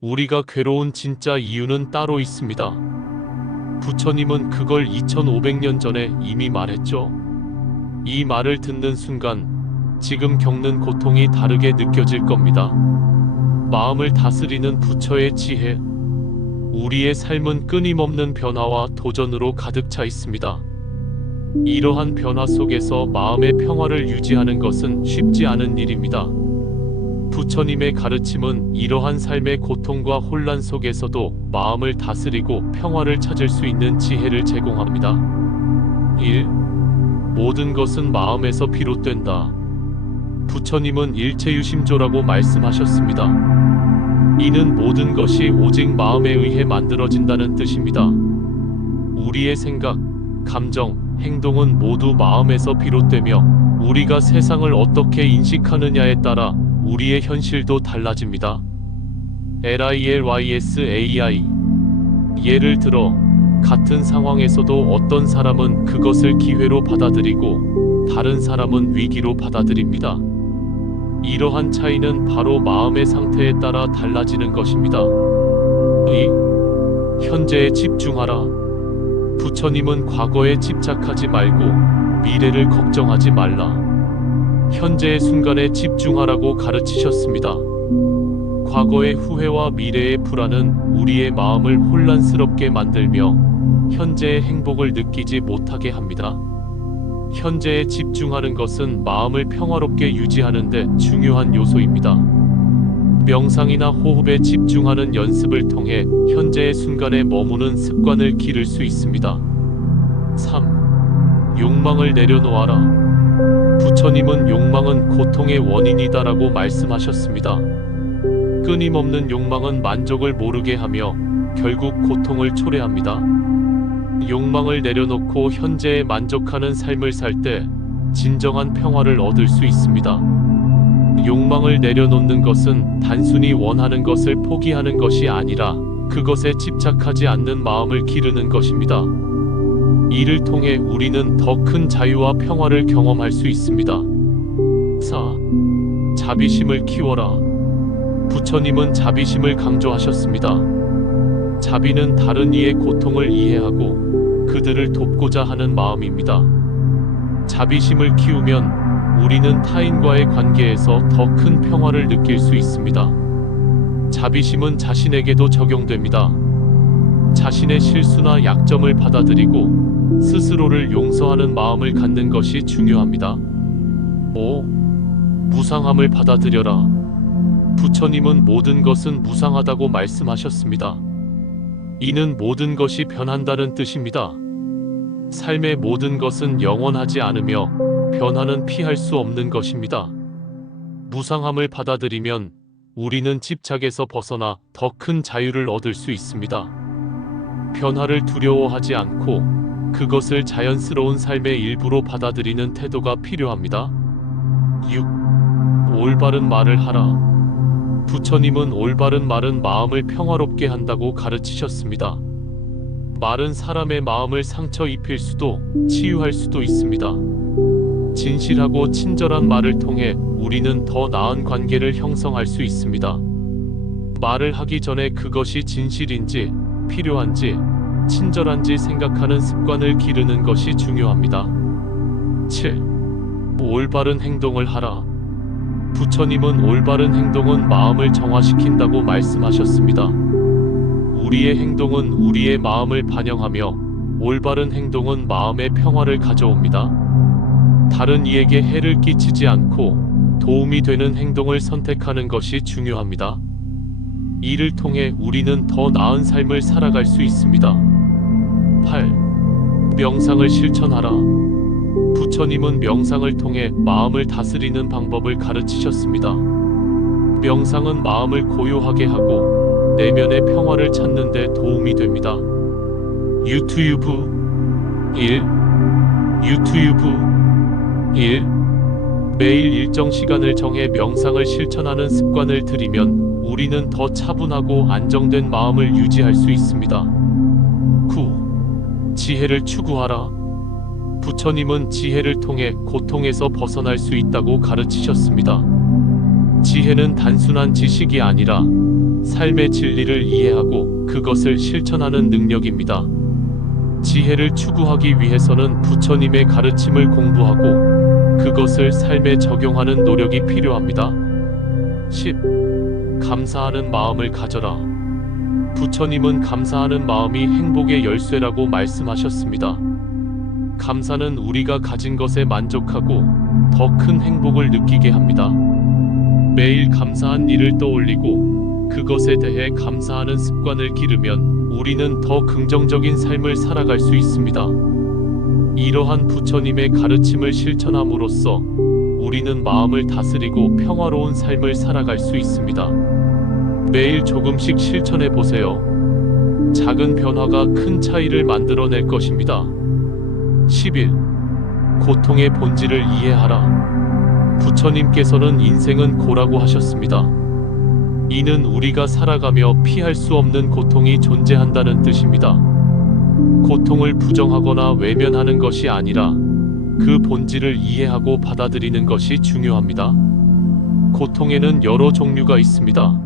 우리가 괴로운 진짜 이유는 따로 있습니다. 부처님은 그걸 2500년 전에 이미 말했죠. 이 말을 듣는 순간 지금 겪는 고통이 다르게 느껴질 겁니다. 마음을 다스리는 부처의 지혜. 우리의 삶은 끊임없는 변화와 도전으로 가득 차 있습니다. 이러한 변화 속에서 마음의 평화를 유지하는 것은 쉽지 않은 일입니다. 부처님의 가르침은 이러한 삶의 고통과 혼란 속에서도 마음을 다스리고 평화를 찾을 수 있는 지혜를 제공합니다. 1. 모든 것은 마음에서 비롯된다. 부처님은 일체유심조라고 말씀하셨습니다. 이는 모든 것이 오직 마음에 의해 만들어진다는 뜻입니다. 우리의 생각, 감정, 행동은 모두 마음에서 비롯되며 우리가 세상을 어떻게 인식하느냐에 따라 우리의 현실도 달라집니다. LILYSAI. 예를 들어 같은 상황에서도 어떤 사람은 그것을 기회로 받아들이고 다른 사람은 위기로 받아들입니다. 이러한 차이는 바로 마음의 상태에 따라 달라지는 것입니다. 2. 현재에 집중하라. 부처님은 과거에 집착하지 말고 미래를 걱정하지 말라. 현재의 순간에 집중하라고 가르치셨습니다. 과거의 후회와 미래의 불안은 우리의 마음을 혼란스럽게 만들며 현재의 행복을 느끼지 못하게 합니다. 현재에 집중하는 것은 마음을 평화롭게 유지하는 데 중요한 요소입니다. 명상이나 호흡에 집중하는 연습을 통해 현재의 순간에 머무는 습관을 기를 수 있습니다. 3. 욕망을 내려놓아라. 부처님은 욕망은 고통의 원인이다라고 말씀하셨습니다. 끊임없는 욕망은 만족을 모르게 하며 결국 고통을 초래합니다. 욕망을 내려놓고 현재에 만족하는 삶을 살 때 진정한 평화를 얻을 수 있습니다. 욕망을 내려놓는 것은 단순히 원하는 것을 포기하는 것이 아니라 그것에 집착하지 않는 마음을 기르는 것입니다. 이를 통해 우리는 더 큰 자유와 평화를 경험할 수 있습니다. 4. 자비심을 키워라. 부처님은 자비심을 강조하셨습니다. 자비는 다른 이의 고통을 이해하고 그들을 돕고자 하는 마음입니다. 자비심을 키우면 우리는 타인과의 관계에서 더 큰 평화를 느낄 수 있습니다. 자비심은 자신에게도 적용됩니다. 자신의 실수나 약점을 받아들이고 스스로를 용서하는 마음을 갖는 것이 중요합니다. 5. 무상함을 받아들여라. 부처님은 모든 것은 무상하다고 말씀하셨습니다. 이는 모든 것이 변한다는 뜻입니다. 삶의 모든 것은 영원하지 않으며 변화는 피할 수 없는 것입니다. 무상함을 받아들이면 우리는 집착에서 벗어나 더 큰 자유를 얻을 수 있습니다. 변화를 두려워하지 않고 그것을 자연스러운 삶의 일부로 받아들이는 태도가 필요합니다. 6. 올바른 말을 하라. 부처님은 올바른 말은 마음을 평화롭게 한다고 가르치셨습니다. 말은 사람의 마음을 상처 입힐 수도 치유할 수도 있습니다. 진실하고 친절한 말을 통해 우리는 더 나은 관계를 형성할 수 있습니다. 말을 하기 전에 그것이 진실인지 필요한지 친절한지 생각하는 습관을 기르는 것이 중요합니다. 7. 올바른 행동을 하라. 부처님은 올바른 행동은 마음을 정화시킨다고 말씀하셨습니다. 우리의 행동은 우리의 마음을 반영하며 올바른 행동은 마음의 평화를 가져옵니다. 다른 이에게 해를 끼치지 않고 도움이 되는 행동을 선택하는 것이 중요합니다. 이를 통해 우리는 더 나은 삶을 살아갈 수 있습니다. 8. 명상을 실천하라. 부처님은 명상을 통해 마음을 다스리는 방법을 가르치셨습니다. 명상은 마음을 고요하게 하고 내면의 평화를 찾는 데 도움이 됩니다. 유튜브 1. 매일 일정 시간을 정해 명상을 실천하는 습관을 들이면 우리는 더 차분하고 안정된 마음을 유지할 수 있습니다. 9. 지혜를 추구하라. 부처님은 지혜를 통해 고통에서 벗어날 수 있다고 가르치셨습니다. 지혜는 단순한 지식이 아니라 삶의 진리를 이해하고 그것을 실천하는 능력입니다. 지혜를 추구하기 위해서는 부처님의 가르침을 공부하고 그것을 삶에 적용하는 노력이 필요합니다. 10. 감사하는 마음을 가져라. 부처님은 감사하는 마음이 행복의 열쇠라고 말씀하셨습니다. 감사는 우리가 가진 것에 만족하고 더 큰 행복을 느끼게 합니다. 매일 감사한 일을 떠올리고 그것에 대해 감사하는 습관을 기르면 우리는 더 긍정적인 삶을 살아갈 수 있습니다. 이러한 부처님의 가르침을 실천함으로써 우리는 마음을 다스리고 평화로운 삶을 살아갈 수 있습니다. 매일 조금씩 실천해 보세요. 작은 변화가 큰 차이를 만들어낼 것입니다. 11. 고통의 본질을 이해하라. 부처님께서는 인생은 고라고 하셨습니다. 이는 우리가 살아가며 피할 수 없는 고통이 존재한다는 뜻입니다. 고통을 부정하거나 외면하는 것이 아니라 그 본질을 이해하고 받아들이는 것이 중요합니다. 고통에는 여러 종류가 있습니다.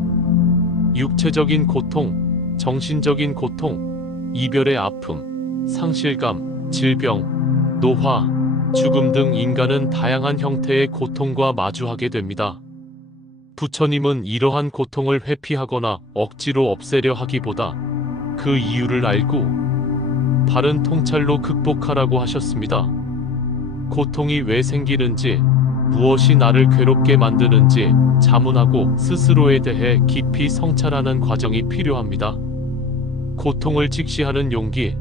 육체적인 고통, 정신적인 고통, 이별의 아픔, 상실감, 질병, 노화, 죽음 등 인간은 다양한 형태의 고통과 마주하게 됩니다. 부처님은 이러한 고통을 회피하거나 억지로 없애려 하기보다 그 이유를 알고 바른 통찰로 극복하라고 하셨습니다. 고통이 왜 생기는지, 무엇이 나를 괴롭게 만드는지 자문하고 스스로에 대해 깊이 성찰하는 과정이 필요합니다. 고통을 직시하는 용기,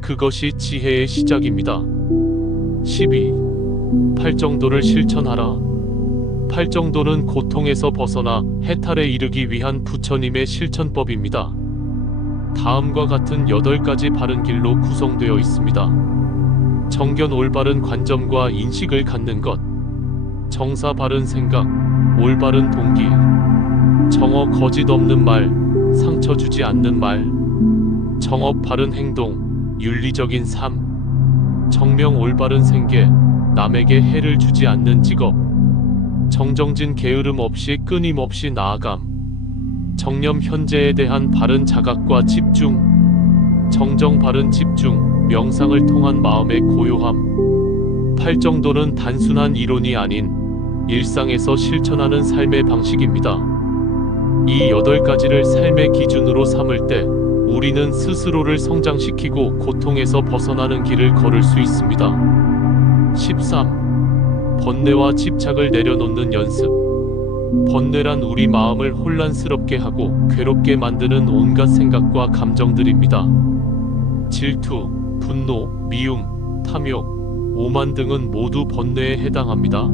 그것이 지혜의 시작입니다. 12. 팔정도를 실천하라. 팔정도는 고통에서 벗어나 해탈에 이르기 위한 부처님의 실천법입니다. 다음과 같은 8가지 바른 길로 구성되어 있습니다. 정견 올바른 관점과 인식을 갖는 것, 정사 바른 생각, 올바른 동기, 정어 거짓 없는 말, 상처 주지 않는 말, 정업 바른 행동, 윤리적인 삶, 정명 올바른 생계, 남에게 해를 주지 않는 직업, 정정진 게으름 없이 끊임없이 나아감, 정념 현재에 대한 바른 자각과 집중, 정정 바른 집중, 명상을 통한 마음의 고요함. 팔정도는 단순한 이론이 아닌 일상에서 실천하는 삶의 방식입니다. 이 8가지를 삶의 기준으로 삼을 때 우리는 스스로를 성장시키고 고통에서 벗어나는 길을 걸을 수 있습니다. 13. 번뇌와 집착을 내려놓는 연습. 번뇌란 우리 마음을 혼란스럽게 하고 괴롭게 만드는 온갖 생각과 감정들입니다. 질투, 분노, 미움, 탐욕, 오만 등은 모두 번뇌에 해당합니다.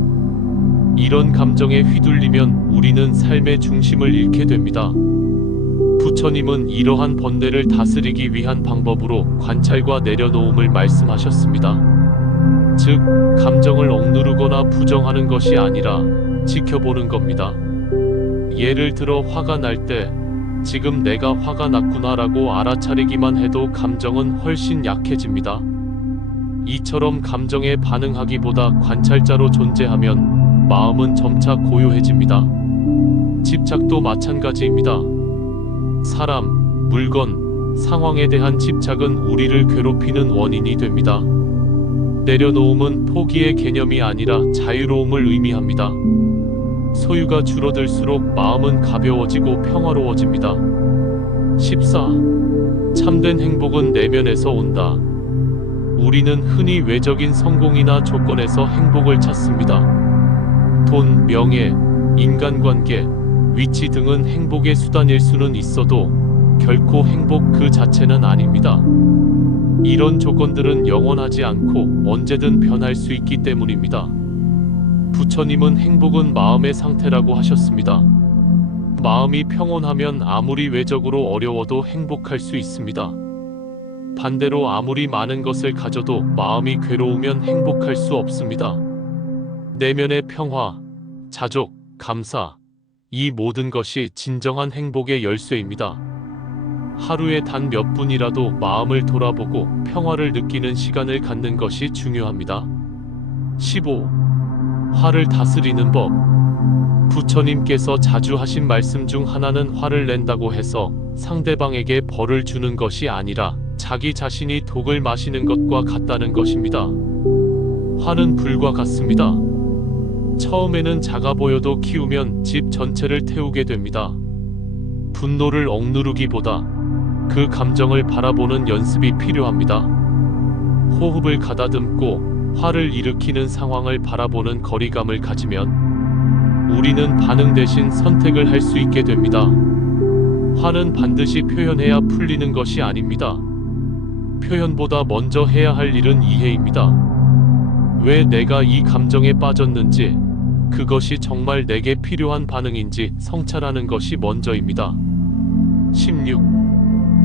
이런 감정에 휘둘리면 우리는 삶의 중심을 잃게 됩니다. 부처님은 이러한 번뇌를 다스리기 위한 방법으로 관찰과 내려놓음을 말씀하셨습니다. 즉, 감정을 억누르거나 부정하는 것이 아니라 지켜보는 겁니다. 예를 들어 화가 날 때 지금 내가 화가 났구나라고 알아차리기만 해도 감정은 훨씬 약해집니다. 이처럼 감정에 반응하기보다 관찰자로 존재하면 마음은 점차 고요해집니다. 집착도 마찬가지입니다. 사람, 물건, 상황에 대한 집착은 우리를 괴롭히는 원인이 됩니다. 내려놓음은 포기의 개념이 아니라 자유로움을 의미합니다. 소유가 줄어들수록 마음은 가벼워지고 평화로워집니다. 14. 참된 행복은 내면에서 온다. 우리는 흔히 외적인 성공이나 조건에서 행복을 찾습니다. 돈, 명예, 인간관계, 위치 등은 행복의 수단일 수는 있어도 결코 행복 그 자체는 아닙니다. 이런 조건들은 영원하지 않고 언제든 변할 수 있기 때문입니다. 부처님은 행복은 마음의 상태라고 하셨습니다. 마음이 평온하면 아무리 외적으로 어려워도 행복할 수 있습니다. 반대로 아무리 많은 것을 가져도 마음이 괴로우면 행복할 수 없습니다. 내면의 평화, 자족, 감사, 이 모든 것이 진정한 행복의 열쇠입니다. 하루에 단 몇 분이라도 마음을 돌아보고 평화를 느끼는 시간을 갖는 것이 중요합니다. 15. 화를 다스리는 법. 부처님께서 자주 하신 말씀 중 하나는 화를 낸다고 해서 상대방에게 벌을 주는 것이 아니라 자기 자신이 독을 마시는 것과 같다는 것입니다. 화는 불과 같습니다. 처음에는 작아 보여도 키우면 집 전체를 태우게 됩니다. 분노를 억누르기보다 그 감정을 바라보는 연습이 필요합니다. 호흡을 가다듬고 화를 일으키는 상황을 바라보는 거리감을 가지면 우리는 반응 대신 선택을 할 수 있게 됩니다. 화는 반드시 표현해야 풀리는 것이 아닙니다. 표현보다 먼저 해야 할 일은 이해입니다. 왜 내가 이 감정에 빠졌는지, 그것이 정말 내게 필요한 반응인지 성찰하는 것이 먼저입니다. 16.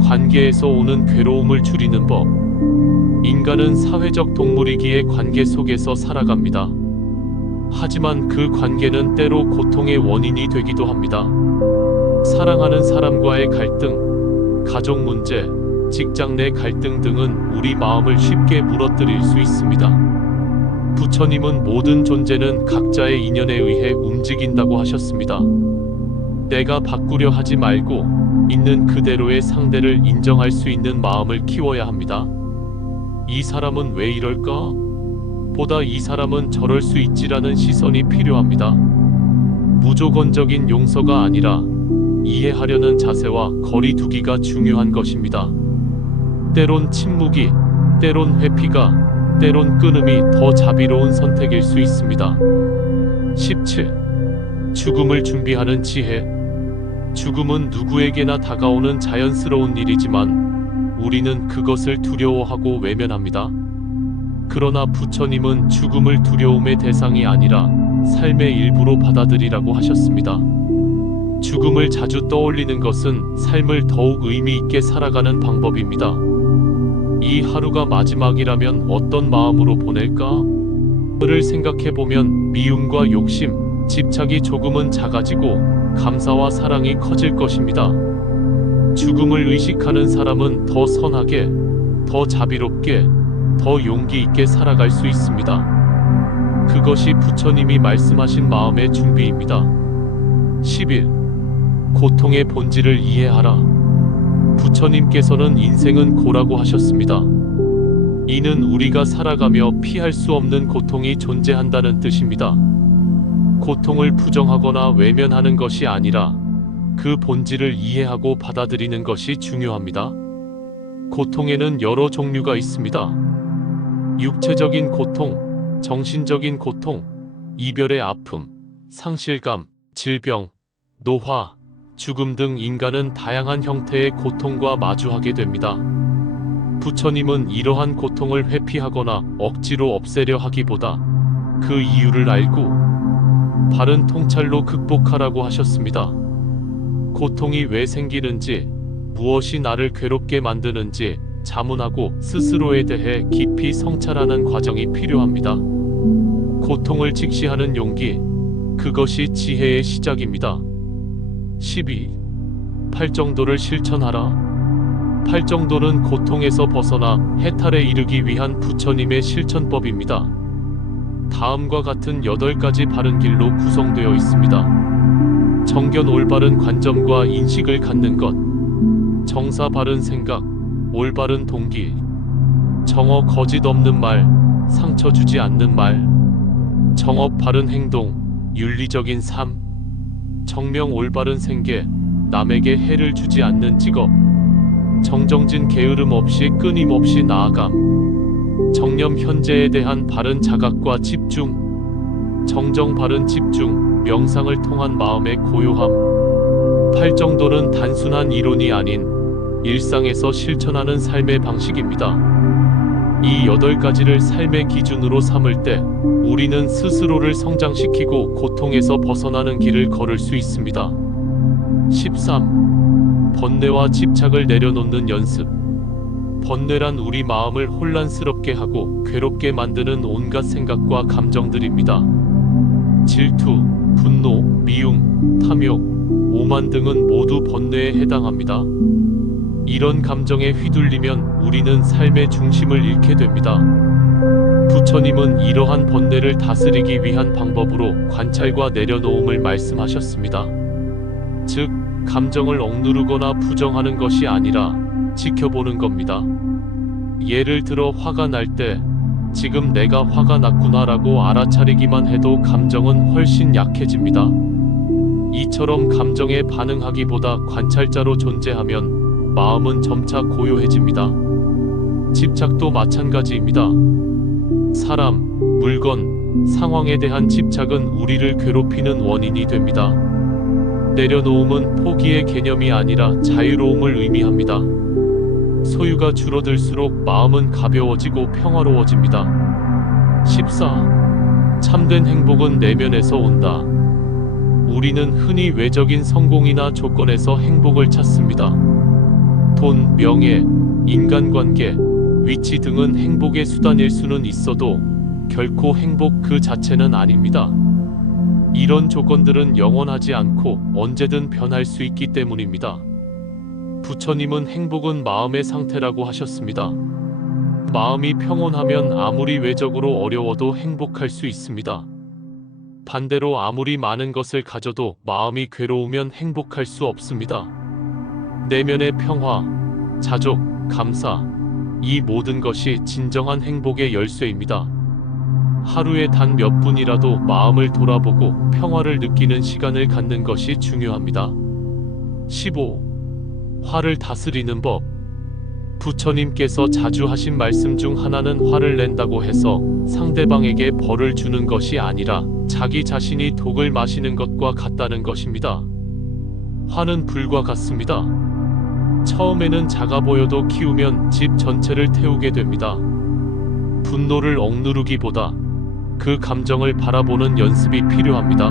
관계에서 오는 괴로움을 줄이는 법. 인간은 사회적 동물이기에 관계 속에서 살아갑니다. 하지만 그 관계는 때로 고통의 원인이 되기도 합니다. 사랑하는 사람과의 갈등, 가족 문제, 직장 내 갈등 등은 우리 마음을 쉽게 무너뜨릴 수 있습니다. 부처님은 모든 존재는 각자의 인연에 의해 움직인다고 하셨습니다. 내가 바꾸려 하지 말고 있는 그대로의 상대를 인정할 수 있는 마음을 키워야 합니다. 이 사람은 왜 이럴까? 보다 이 사람은 저럴 수 있지라는 시선이 필요합니다. 무조건적인 용서가 아니라 이해하려는 자세와 거리 두기가 중요한 것입니다. 때론 침묵이, 때론 회피가, 때론 끊음이 더 자비로운 선택일 수 있습니다. 17. 죽음을 준비하는 지혜. 죽음은 누구에게나 다가오는 자연스러운 일이지만 우리는 그것을 두려워하고 외면합니다. 그러나 부처님은 죽음을 두려움의 대상이 아니라 삶의 일부로 받아들이라고 하셨습니다. 죽음을 자주 떠올리는 것은 삶을 더욱 의미 있게 살아가는 방법입니다. 이 하루가 마지막이라면 어떤 마음으로 보낼까?를 생각해보면 미움과 욕심, 집착이 조금은 작아지고 감사와 사랑이 커질 것입니다. 죽음을 의식하는 사람은 더 선하게, 더 자비롭게, 더 용기 있게 살아갈 수 있습니다. 그것이 부처님이 말씀하신 마음의 준비입니다. 11. 고통의 본질을 이해하라. 부처님께서는 인생은 고라고 하셨습니다. 이는 우리가 살아가며 피할 수 없는 고통이 존재한다는 뜻입니다. 고통을 부정하거나 외면하는 것이 아니라 그 본질을 이해하고 받아들이는 것이 중요합니다. 고통에는 여러 종류가 있습니다. 육체적인 고통, 정신적인 고통, 이별의 아픔, 상실감, 질병, 노화, 죽음 등 인간은 다양한 형태의 고통과 마주하게 됩니다. 부처님은 이러한 고통을 회피하거나 억지로 없애려 하기보다 그 이유를 알고 바른 통찰로 극복하라고 하셨습니다. 고통이 왜 생기는지, 무엇이 나를 괴롭게 만드는지 자문하고 스스로에 대해 깊이 성찰하는 과정이 필요합니다. 고통을 직시하는 용기, 그것이 지혜의 시작입니다. 12. 팔정도를 실천하라. 팔정도는 고통에서 벗어나 해탈에 이르기 위한 부처님의 실천법입니다. 다음과 같은 8가지 바른 길로 구성되어 있습니다. 정견 올바른 관점과 인식을 갖는 것, 정사 바른 생각, 올바른 동기, 정어 거짓 없는 말, 상처 주지 않는 말, 정업 바른 행동, 윤리적인 삶, 정명 올바른 생계, 남에게 해를 주지 않는 직업, 정정진 게으름 없이 끊임없이 나아감, 정념 현재에 대한 바른 자각과 집중, 정정 바른 집중, 명상을 통한 마음의 고요함. 팔정도는 단순한 이론이 아닌 일상에서 실천하는 삶의 방식입니다. 이 8가지를 삶의 기준으로 삼을 때 우리는 스스로를 성장시키고 고통에서 벗어나는 길을 걸을 수 있습니다. 13. 번뇌와 집착을 내려놓는 연습. 번뇌란 우리 마음을 혼란스럽게 하고 괴롭게 만드는 온갖 생각과 감정들입니다. 질투, 분노, 미움, 탐욕, 오만 등은 모두 번뇌에 해당합니다. 이런 감정에 휘둘리면 우리는 삶의 중심을 잃게 됩니다. 부처님은 이러한 번뇌를 다스리기 위한 방법으로 관찰과 내려놓음을 말씀하셨습니다. 즉, 감정을 억누르거나 부정하는 것이 아니라 지켜보는 겁니다. 예를 들어 화가 날 때 지금 내가 화가 났구나라고 알아차리기만 해도 감정은 훨씬 약해집니다. 이처럼 감정에 반응하기보다 관찰자로 존재하면 마음은 점차 고요해집니다. 집착도 마찬가지입니다. 사람, 물건, 상황에 대한 집착은 우리를 괴롭히는 원인이 됩니다. 내려놓음은 포기의 개념이 아니라 자유로움을 의미합니다. 소유가 줄어들수록 마음은 가벼워지고 평화로워집니다. 14. 참된 행복은 내면에서 온다. 우리는 흔히 외적인 성공이나 조건에서 행복을 찾습니다. 돈, 명예, 인간관계, 위치 등은 행복의 수단일 수는 있어도 결코 행복 그 자체는 아닙니다. 이런 조건들은 영원하지 않고 언제든 변할 수 있기 때문입니다. 부처님은 행복은 마음의 상태라고 하셨습니다. 마음이 평온하면 아무리 외적으로 어려워도 행복할 수 있습니다. 반대로 아무리 많은 것을 가져도 마음이 괴로우면 행복할 수 없습니다. 내면의 평화, 자족, 감사, 이 모든 것이 진정한 행복의 열쇠입니다. 하루에 단 몇 분이라도 마음을 돌아보고 평화를 느끼는 시간을 갖는 것이 중요합니다. 15. 화를 다스리는 법. 부처님께서 자주 하신 말씀 중 하나는 화를 낸다고 해서 상대방에게 벌을 주는 것이 아니라 자기 자신이 독을 마시는 것과 같다는 것입니다. 화는 불과 같습니다. 처음에는 작아 보여도 키우면 집 전체를 태우게 됩니다. 분노를 억누르기보다 그 감정을 바라보는 연습이 필요합니다.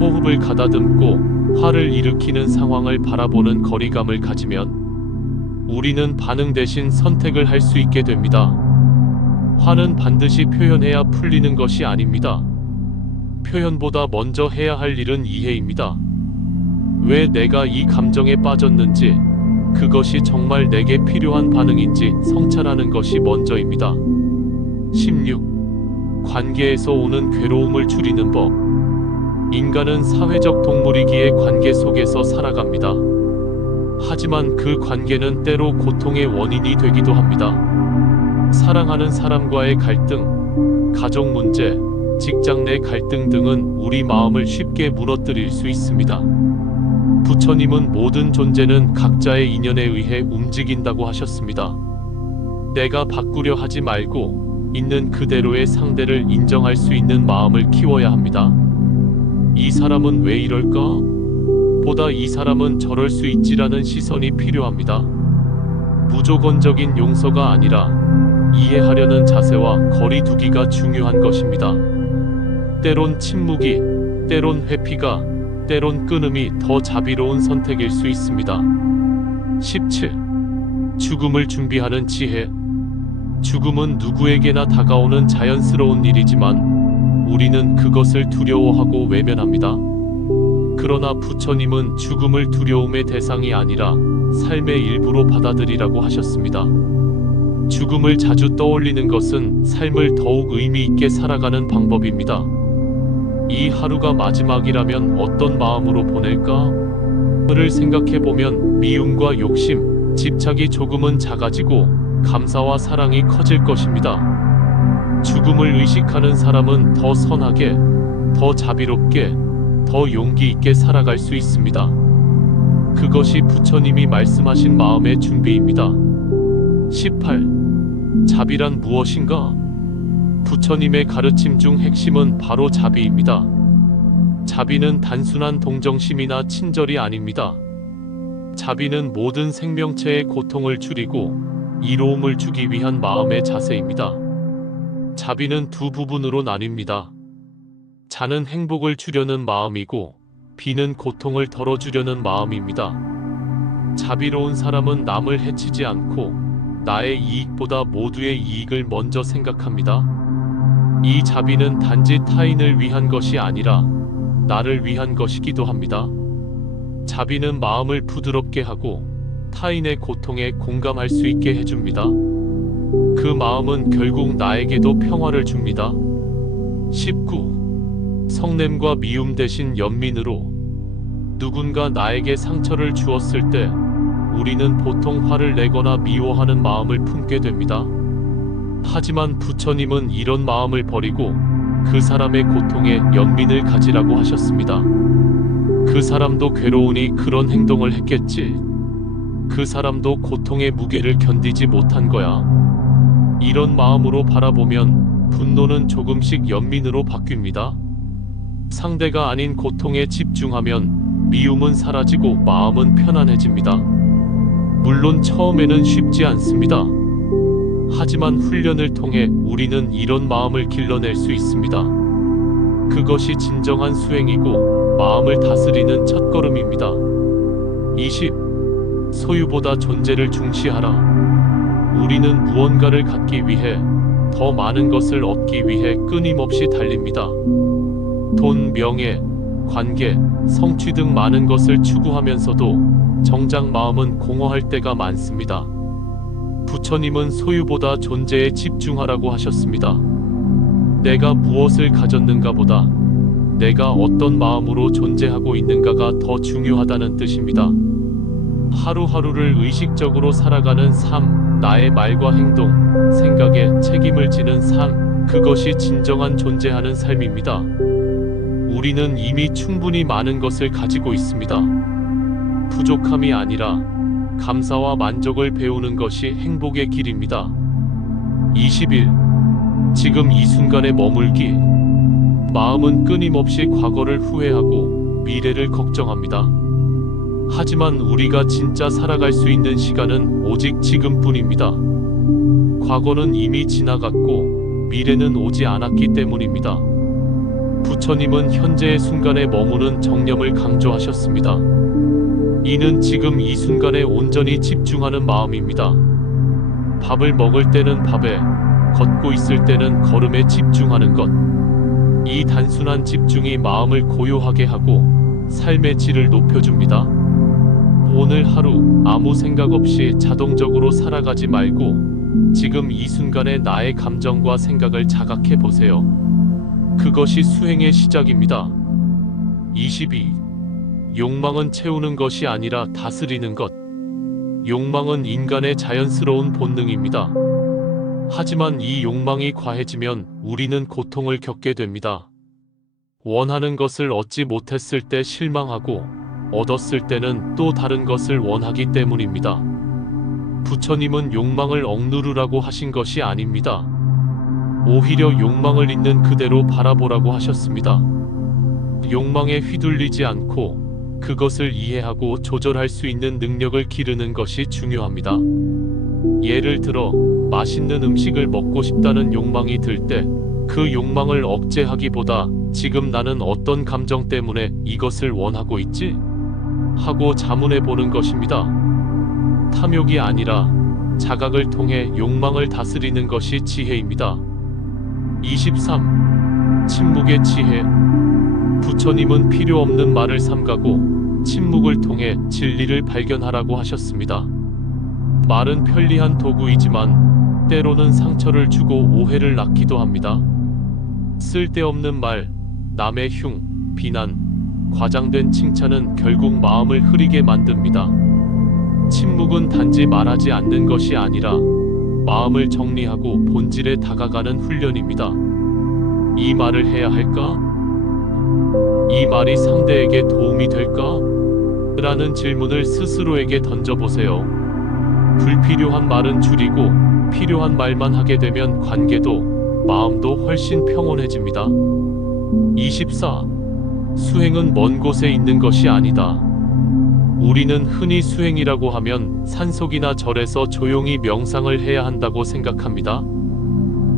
호흡을 가다듬고 화를 일으키는 상황을 바라보는 거리감을 가지면 우리는 반응 대신 선택을 할 수 있게 됩니다. 화는 반드시 표현해야 풀리는 것이 아닙니다. 표현보다 먼저 해야 할 일은 이해입니다. 왜 내가 이 감정에 빠졌는지, 그것이 정말 내게 필요한 반응인지 성찰하는 것이 먼저입니다. 16. 관계에서 오는 괴로움을 줄이는 법. 인간은 사회적 동물이기에 관계 속에서 살아갑니다. 하지만 그 관계는 때로 고통의 원인이 되기도 합니다. 사랑하는 사람과의 갈등, 가족 문제, 직장 내 갈등 등은 우리 마음을 쉽게 무너뜨릴 수 있습니다. 부처님은 모든 존재는 각자의 인연에 의해 움직인다고 하셨습니다. 내가 바꾸려 하지 말고 있는 그대로의 상대를 인정할 수 있는 마음을 키워야 합니다. 이 사람은 왜 이럴까? 보다 이 사람은 저럴 수 있지라는 시선이 필요합니다. 무조건적인 용서가 아니라 이해하려는 자세와 거리 두기가 중요한 것입니다. 때론 침묵이, 때론 회피가, 때론 끊음이 더 자비로운 선택일 수 있습니다. 17. 죽음을 준비하는 지혜. 죽음은 누구에게나 다가오는 자연스러운 일이지만 우리는 그것을 두려워하고 외면합니다. 그러나 부처님은 죽음을 두려움의 대상이 아니라 삶의 일부로 받아들이라고 하셨습니다. 죽음을 자주 떠올리는 것은 삶을 더욱 의미 있게 살아가는 방법입니다. 이 하루가 마지막이라면 어떤 마음으로 보낼까? 를 생각해보면 미움과 욕심, 집착이 조금은 작아지고 감사와 사랑이 커질 것입니다. 죽음을 의식하는 사람은 더 선하게, 더 자비롭게, 더 용기 있게 살아갈 수 있습니다. 그것이 부처님이 말씀하신 마음의 준비입니다. 18. 자비란 무엇인가? 부처님의 가르침 중 핵심은 바로 자비입니다. 자비는 단순한 동정심이나 친절이 아닙니다. 자비는 모든 생명체의 고통을 줄이고 이로움을 주기 위한 마음의 자세입니다. 자비는 두 부분으로 나뉩니다. 자는 행복을 주려는 마음이고 비는 고통을 덜어주려는 마음입니다. 자비로운 사람은 남을 해치지 않고 나의 이익보다 모두의 이익을 먼저 생각합니다. 이 자비는 단지 타인을 위한 것이 아니라 나를 위한 것이기도 합니다. 자비는 마음을 부드럽게 하고 타인의 고통에 공감할 수 있게 해줍니다. 그 마음은 결국 나에게도 평화를 줍니다. 19. 성냄과 미움 대신 연민으로. 누군가 나에게 상처를 주었을 때 우리는 보통 화를 내거나 미워하는 마음을 품게 됩니다. 하지만 부처님은 이런 마음을 버리고 그 사람의 고통에 연민을 가지라고 하셨습니다. 그 사람도 괴로우니 그런 행동을 했겠지. 그 사람도 고통의 무게를 견디지 못한 거야. 이런 마음으로 바라보면 분노는 조금씩 연민으로 바뀝니다. 상대가 아닌 고통에 집중하면 미움은 사라지고 마음은 편안해집니다. 물론 처음에는 쉽지 않습니다. 하지만 훈련을 통해 우리는 이런 마음을 길러낼 수 있습니다. 그것이 진정한 수행이고 마음을 다스리는 첫걸음입니다. 20. 소유보다 존재를 중시하라. 우리는 무언가를 갖기 위해, 더 많은 것을 얻기 위해 끊임없이 달립니다. 돈, 명예, 관계, 성취 등 많은 것을 추구하면서도 정작 마음은 공허할 때가 많습니다. 부처님은 소유보다 존재에 집중하라고 하셨습니다. 내가 무엇을 가졌는가 보다 내가 어떤 마음으로 존재하고 있는가가 더 중요하다는 뜻입니다. 하루하루를 의식적으로 살아가는 삶, 나의 말과 행동, 생각에 책임을 지는 삶, 그것이 진정한 존재하는 삶입니다. 우리는 이미 충분히 많은 것을 가지고 있습니다. 부족함이 아니라 감사와 만족을 배우는 것이 행복의 길입니다. 21. 지금 이 순간에 머물기. 마음은 끊임없이 과거를 후회하고 미래를 걱정합니다. 하지만 우리가 진짜 살아갈 수 있는 시간은 오직 지금뿐입니다. 과거는 이미 지나갔고 미래는 오지 않았기 때문입니다. 부처님은 현재의 순간에 머무는 정념을 강조하셨습니다. 이는 지금 이 순간에 온전히 집중하는 마음입니다. 밥을 먹을 때는 밥에, 걷고 있을 때는 걸음에 집중하는 것. 이 단순한 집중이 마음을 고요하게 하고 삶의 질을 높여줍니다. 오늘 하루 아무 생각 없이 자동적으로 살아가지 말고 지금 이 순간에 나의 감정과 생각을 자각해 보세요. 그것이 수행의 시작입니다. 22. 욕망은 채우는 것이 아니라 다스리는 것. 욕망은 인간의 자연스러운 본능입니다. 하지만 이 욕망이 과해지면 우리는 고통을 겪게 됩니다. 원하는 것을 얻지 못했을 때 실망하고 얻었을 때는 또 다른 것을 원하기 때문입니다. 부처님은 욕망을 억누르라고 하신 것이 아닙니다. 오히려 욕망을 있는 그대로 바라보라고 하셨습니다. 욕망에 휘둘리지 않고 그것을 이해하고 조절할 수 있는 능력을 기르는 것이 중요합니다. 예를 들어 맛있는 음식을 먹고 싶다는 욕망이 들 때 그 욕망을 억제하기보다 지금 나는 어떤 감정 때문에 이것을 원하고 있지? 하고 자문해 보는 것입니다. 탐욕이 아니라 자각을 통해 욕망을 다스리는 것이 지혜입니다. 23. 침묵의 지혜. 부처님은 필요 없는 말을 삼가고 침묵을 통해 진리를 발견하라고 하셨습니다. 말은 편리한 도구이지만 때로는 상처를 주고 오해를 낳기도 합니다. 쓸데없는 말, 남의 흉, 비난, 과장된 칭찬은 결국 마음을 흐리게 만듭니다. 침묵은 단지 말하지 않는 것이 아니라 마음을 정리하고 본질에 다가가는 훈련입니다. 이 말을 해야 할까? 이 말이 상대에게 도움이 될까? 라는 질문을 스스로에게 던져보세요. 불필요한 말은 줄이고 필요한 말만 하게 되면 관계도 마음도 훨씬 평온해집니다. 24. 수행은 먼 곳에 있는 것이 아니다. 우리는 흔히 수행이라고 하면 산속이나 절에서 조용히 명상을 해야 한다고 생각합니다.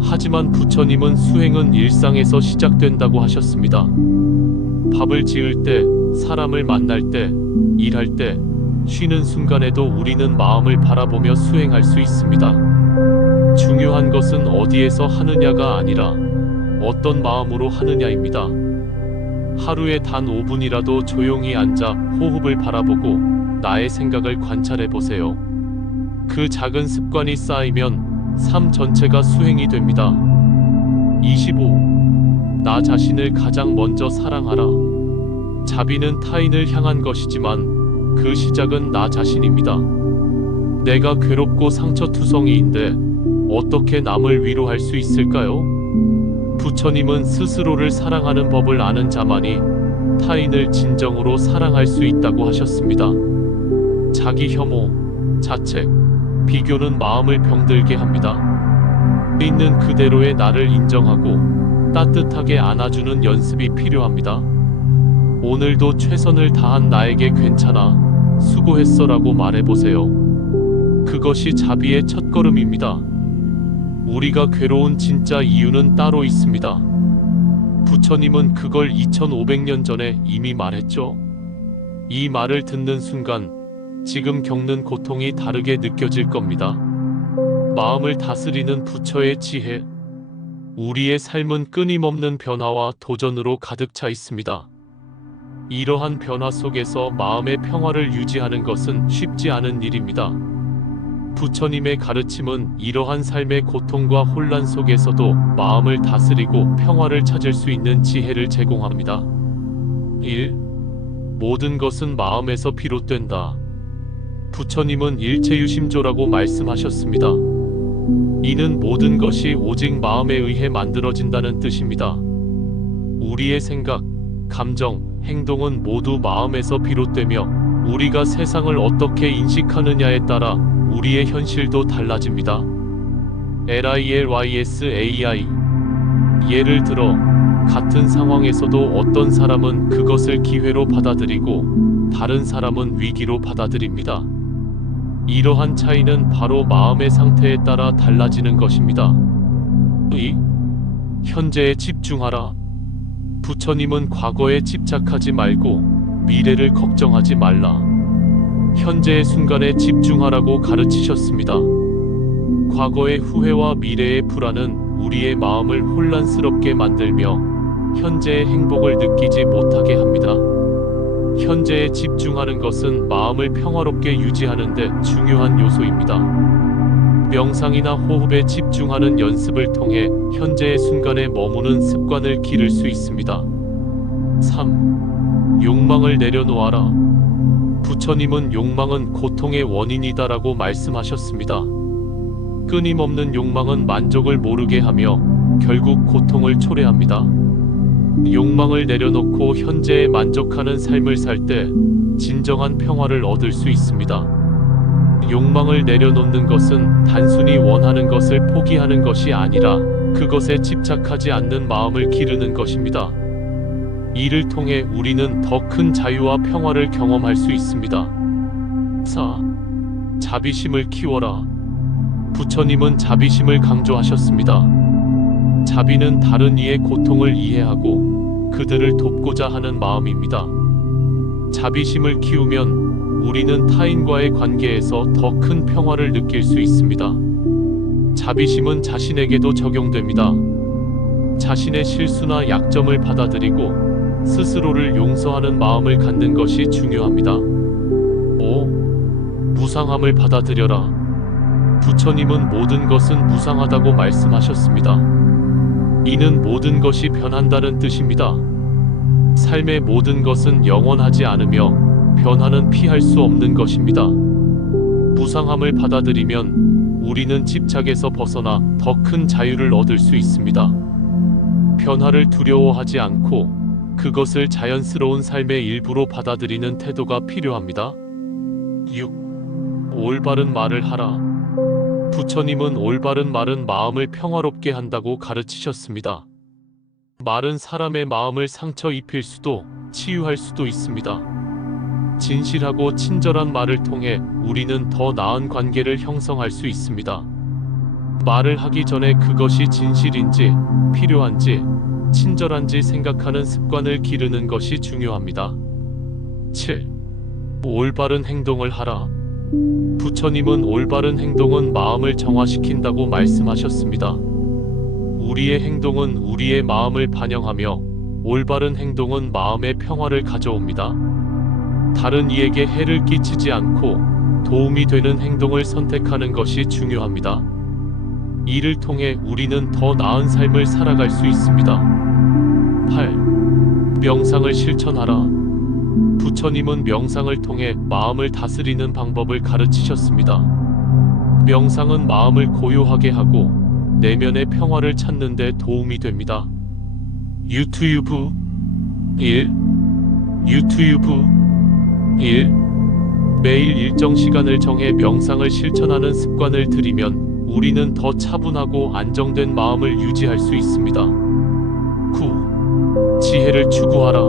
하지만 부처님은 수행은 일상에서 시작된다고 하셨습니다. 밥을 지을 때, 사람을 만날 때, 일할 때, 쉬는 순간에도 우리는 마음을 바라보며 수행할 수 있습니다. 중요한 것은 어디에서 하느냐가 아니라 어떤 마음으로 하느냐입니다. 하루에 단 5분이라도 조용히 앉아 호흡을 바라보고 나의 생각을 관찰해 보세요. 그 작은 습관이 쌓이면 삶 전체가 수행이 됩니다. 25. 나 자신을 가장 먼저 사랑하라. 자비는 타인을 향한 것이지만 그 시작은 나 자신입니다. 내가 괴롭고 상처투성이인데 어떻게 남을 위로할 수 있을까요? 부처님은 스스로를 사랑하는 법을 아는 자만이 타인을 진정으로 사랑할 수 있다고 하셨습니다. 자기 혐오, 자책, 비교는 마음을 병들게 합니다. 있는 그대로의 나를 인정하고 따뜻하게 안아주는 연습이 필요합니다. 오늘도 최선을 다한 나에게 괜찮아, 수고했어라고 말해보세요. 그것이 자비의 첫걸음입니다. 우리가 괴로운 진짜 이유는 따로 있습니다. 부처님은 그걸 2500년 전에 이미 말했죠. 이 말을 듣는 순간 지금 겪는 고통이 다르게 느껴질 겁니다. 마음을 다스리는 부처의 지혜. 우리의 삶은 끊임없는 변화와 도전으로 가득 차 있습니다. 이러한 변화 속에서 마음의 평화를 유지하는 것은 쉽지 않은 일입니다. 부처님의 가르침은 이러한 삶의 고통과 혼란 속에서도 마음을 다스리고 평화를 찾을 수 있는 지혜를 제공합니다. 1. 모든 것은 마음에서 비롯된다. 부처님은 일체유심조라고 말씀하셨습니다. 이는 모든 것이 오직 마음에 의해 만들어진다는 뜻입니다. 우리의 생각, 감정, 행동은 모두 마음에서 비롯되며 우리가 세상을 어떻게 인식하느냐에 따라 우리의 현실도 달라집니다. LILYSAI. 예를 들어 같은 상황에서도 어떤 사람은 그것을 기회로 받아들이고 다른 사람은 위기로 받아들입니다. 이러한 차이는 바로 마음의 상태에 따라 달라지는 것입니다. 2. 현재에 집중하라. 부처님은 과거에 집착하지 말고 미래를 걱정하지 말라. 현재의 순간에 집중하라고 가르치셨습니다. 과거의 후회와 미래의 불안은 우리의 마음을 혼란스럽게 만들며 현재의 행복을 느끼지 못하게 합니다. 현재에 집중하는 것은 마음을 평화롭게 유지하는 데 중요한 요소입니다. 명상이나 호흡에 집중하는 연습을 통해 현재의 순간에 머무는 습관을 기를 수 있습니다. 3. 욕망을 내려놓아라. 부처님은 욕망은 고통의 원인이다라고 말씀하셨습니다. 끊임없는 욕망은 만족을 모르게 하며 결국 고통을 초래합니다. 욕망을 내려놓고 현재에 만족하는 삶을 살 때 진정한 평화를 얻을 수 있습니다. 욕망을 내려놓는 것은 단순히 원하는 것을 포기하는 것이 아니라 그것에 집착하지 않는 마음을 기르는 것입니다. 이를 통해 우리는 더 큰 자유와 평화를 경험할 수 있습니다. 4. 자비심을 키워라. 부처님은 자비심을 강조하셨습니다. 자비는 다른 이의 고통을 이해하고 그들을 돕고자 하는 마음입니다. 자비심을 키우면 우리는 타인과의 관계에서 더 큰 평화를 느낄 수 있습니다. 자비심은 자신에게도 적용됩니다. 자신의 실수나 약점을 받아들이고 스스로를 용서하는 마음을 갖는 것이 중요합니다. 5. 무상함을 받아들여라. 부처님은 모든 것은 무상하다고 말씀하셨습니다. 이는 모든 것이 변한다는 뜻입니다. 삶의 모든 것은 영원하지 않으며 변화는 피할 수 없는 것입니다. 무상함을 받아들이면 우리는 집착에서 벗어나 더 큰 자유를 얻을 수 있습니다. 변화를 두려워하지 않고 그것을 자연스러운 삶의 일부로 받아들이는 태도가 필요합니다. 6. 올바른 말을 하라. 부처님은 올바른 말은 마음을 평화롭게 한다고 가르치셨습니다. 말은 사람의 마음을 상처 입힐 수도 치유할 수도 있습니다. 진실하고 친절한 말을 통해 우리는 더 나은 관계를 형성할 수 있습니다. 말을 하기 전에 그것이 진실인지, 필요한지, 친절한지 생각하는 습관을 기르는 것이 중요합니다. 7. 올바른 행동을 하라. 부처님은 올바른 행동은 마음을 정화시킨다고 말씀하셨습니다. 우리의 행동은 우리의 마음을 반영하며 올바른 행동은 마음의 평화를 가져옵니다. 다른 이에게 해를 끼치지 않고 도움이 되는 행동을 선택하는 것이 중요합니다. 이를 통해 우리는 더 나은 삶을 살아갈 수 있습니다. 8. 명상을 실천하라. 부처님은 명상을 통해 마음을 다스리는 방법을 가르치셨습니다. 명상은 마음을 고요하게 하고 내면의 평화를 찾는 데 도움이 됩니다. 유튜브 1. 유튜브 1. 매일 일정 시간을 정해 명상을 실천하는 습관을 들이면 우리는 더 차분하고 안정된 마음을 유지할 수 있습니다. 9. 지혜를 추구하라.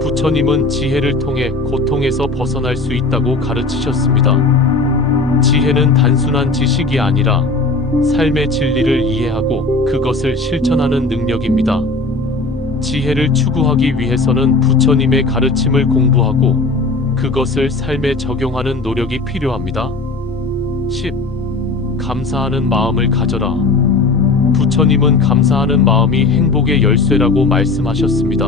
부처님은 지혜를 통해 고통에서 벗어날 수 있다고 가르치셨습니다. 지혜는 단순한 지식이 아니라 삶의 진리를 이해하고 그것을 실천하는 능력입니다. 지혜를 추구하기 위해서는 부처님의 가르침을 공부하고 그것을 삶에 적용하는 노력이 필요합니다. 10. 감사하는 마음을 가져라. 부처님은 감사하는 마음이 행복의 열쇠라고 말씀하셨습니다.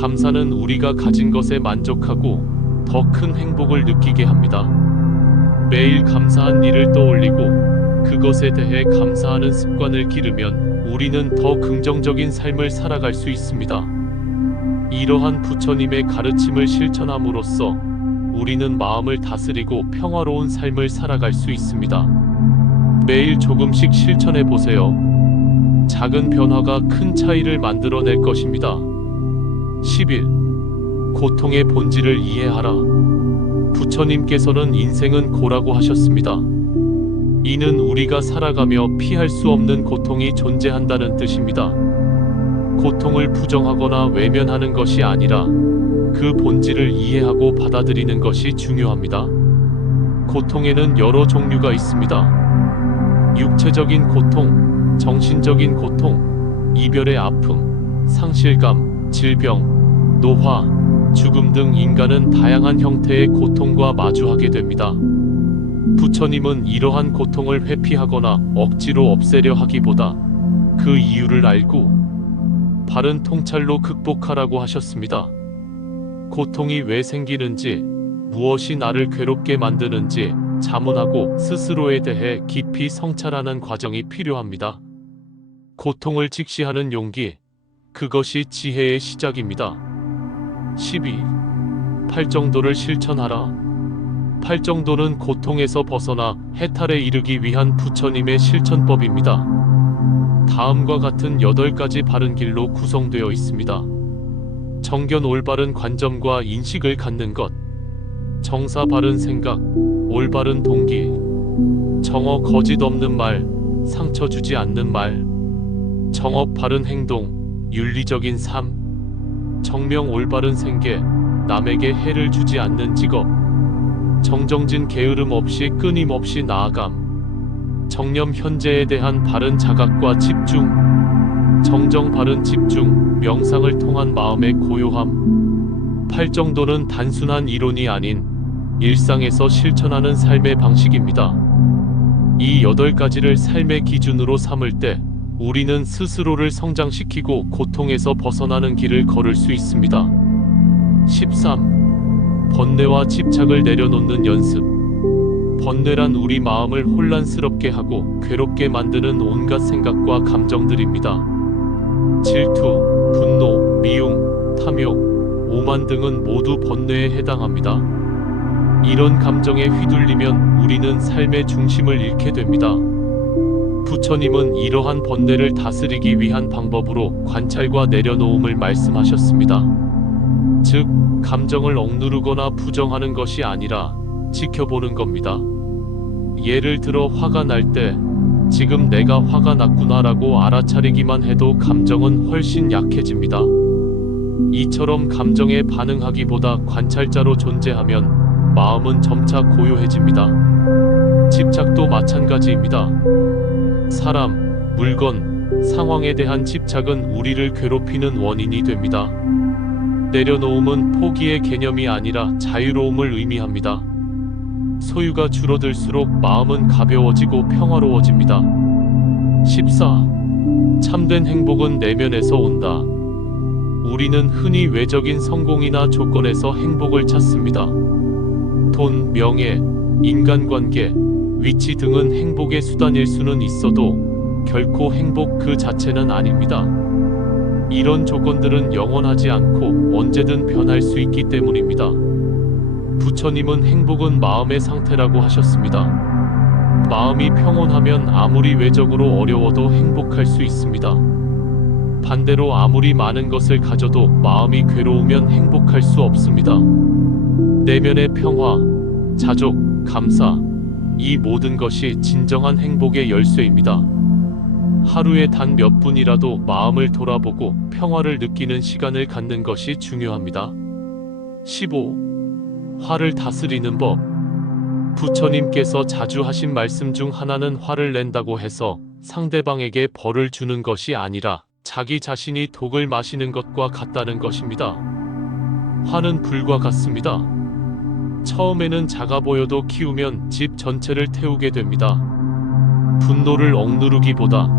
감사는 우리가 가진 것에 만족하고 더 큰 행복을 느끼게 합니다. 매일 감사한 일을 떠올리고 그것에 대해 감사하는 습관을 기르면 우리는 더 긍정적인 삶을 살아갈 수 있습니다. 이러한 부처님의 가르침을 실천함으로써 우리는 마음을 다스리고 평화로운 삶을 살아갈 수 있습니다. 매일 조금씩 실천해 보세요. 작은 변화가 큰 차이를 만들어낼 것입니다. 11. 고통의 본질을 이해하라. 부처님께서는 인생은 고라고 하셨습니다. 이는 우리가 살아가며 피할 수 없는 고통이 존재한다는 뜻입니다. 고통을 부정하거나 외면하는 것이 아니라 그 본질을 이해하고 받아들이는 것이 중요합니다. 고통에는 여러 종류가 있습니다. 육체적인 고통, 정신적인 고통, 이별의 아픔, 상실감, 질병, 노화, 죽음 등 인간은 다양한 형태의 고통과 마주하게 됩니다. 부처님은 이러한 고통을 회피하거나 억지로 없애려 하기보다 그 이유를 알고 바른 통찰로 극복하라고 하셨습니다. 고통이 왜 생기는지, 무엇이 나를 괴롭게 만드는지 자문하고 스스로에 대해 깊이 성찰하는 과정이 필요합니다. 고통을 직시하는 용기, 그것이 지혜의 시작입니다. 12. 팔정도를 실천하라. 팔정도는 고통에서 벗어나 해탈에 이르기 위한 부처님의 실천법입니다. 다음과 같은 8가지 바른 길로 구성되어 있습니다. 정견 올바른 관점과 인식을 갖는 것, 정사 바른 생각, 올바른 동기, 정어 거짓 없는 말, 상처 주지 않는 말, 정업 바른 행동, 윤리적인 삶, 정명 올바른 생계, 남에게 해를 주지 않는 직업, 정정진 게으름 없이 끊임없이 나아감, 정념 현재에 대한 바른 자각과 집중, 정정 바른 집중, 명상을 통한 마음의 고요함. 팔정도는 단순한 이론이 아닌 일상에서 실천하는 삶의 방식입니다. 이 8가지를 삶의 기준으로 삼을 때 우리는 스스로를 성장시키고 고통에서 벗어나는 길을 걸을 수 있습니다. 13. 번뇌와 집착을 내려놓는 연습. 번뇌란 우리 마음을 혼란스럽게 하고 괴롭게 만드는 온갖 생각과 감정들입니다. 질투, 분노, 미움, 탐욕, 오만 등은 모두 번뇌에 해당합니다. 이런 감정에 휘둘리면 우리는 삶의 중심을 잃게 됩니다. 부처님은 이러한 번뇌를 다스리기 위한 방법으로 관찰과 내려놓음을 말씀하셨습니다. 즉, 감정을 억누르거나 부정하는 것이 아니라 지켜보는 겁니다. 예를 들어 화가 날 때 지금 내가 화가 났구나라고 알아차리기만 해도 감정은 훨씬 약해집니다. 이처럼 감정에 반응하기보다 관찰자로 존재하면 마음은 점차 고요해집니다. 집착도 마찬가지입니다. 사람, 물건, 상황에 대한 집착은 우리를 괴롭히는 원인이 됩니다. 내려놓음은 포기의 개념이 아니라 자유로움을 의미합니다. 소유가 줄어들수록 마음은 가벼워지고 평화로워집니다. 14. 참된 행복은 내면에서 온다. 우리는 흔히 외적인 성공이나 조건에서 행복을 찾습니다. 돈, 명예, 인간관계, 위치 등은 행복의 수단일 수는 있어도 결코 행복 그 자체는 아닙니다. 이런 조건들은 영원하지 않고 언제든 변할 수 있기 때문입니다. 부처님은 행복은 마음의 상태라고 하셨습니다. 마음이 평온하면 아무리 외적으로 어려워도 행복할 수 있습니다. 반대로 아무리 많은 것을 가져도 마음이 괴로우면 행복할 수 없습니다. 내면의 평화, 자족, 감사, 이 모든 것이 진정한 행복의 열쇠입니다. 하루에 단 몇 분이라도 마음을 돌아보고 평화를 느끼는 시간을 갖는 것이 중요합니다. 15. 화를 다스리는 법. 부처님께서 자주 하신 말씀 중 하나는 화를 낸다고 해서 상대방에게 벌을 주는 것이 아니라 자기 자신이 독을 마시는 것과 같다는 것입니다. 화는 불과 같습니다. 처음에는 작아 보여도 키우면 집 전체를 태우게 됩니다. 분노를 억누르기보다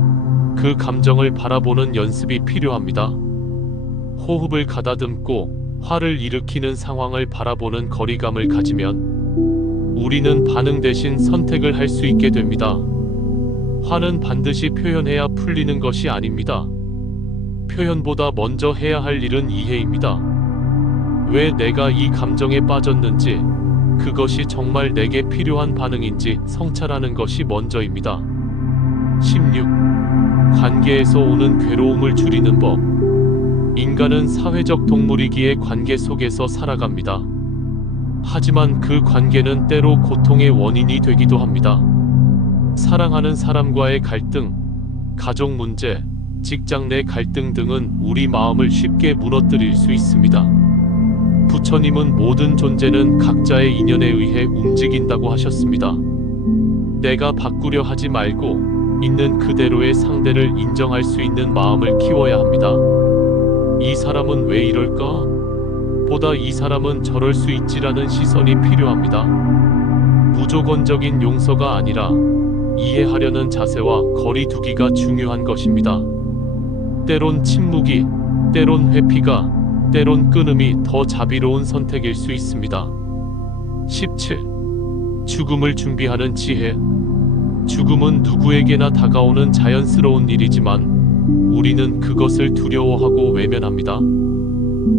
그 감정을 바라보는 연습이 필요합니다. 호흡을 가다듬고 화를 일으키는 상황을 바라보는 거리감을 가지면 우리는 반응 대신 선택을 할 수 있게 됩니다. 화는 반드시 표현해야 풀리는 것이 아닙니다. 표현보다 먼저 해야 할 일은 이해입니다. 왜 내가 이 감정에 빠졌는지, 그것이 정말 내게 필요한 반응인지 성찰하는 것이 먼저입니다. 16. 관계에서 오는 괴로움을 줄이는 법. 인간은 사회적 동물이기에 관계 속에서 살아갑니다. 하지만 그 관계는 때로 고통의 원인이 되기도 합니다. 사랑하는 사람과의 갈등, 가족 문제, 직장 내 갈등 등은 우리 마음을 쉽게 무너뜨릴 수 있습니다. 부처님은 모든 존재는 각자의 인연에 의해 움직인다고 하셨습니다. 내가 바꾸려 하지 말고 있는 그대로의 상대를 인정할 수 있는 마음을 키워야 합니다. 이 사람은 왜 이럴까? 보다 이 사람은 저럴 수 있지라는 시선이 필요합니다. 무조건적인 용서가 아니라 이해하려는 자세와 거리 두기가 중요한 것입니다. 때론 침묵이, 때론 회피가, 때론 끊음이 더 자비로운 선택일 수 있습니다. 17. 죽음을 준비하는 지혜. 죽음은 누구에게나 다가오는 자연스러운 일이지만 우리는 그것을 두려워하고 외면합니다.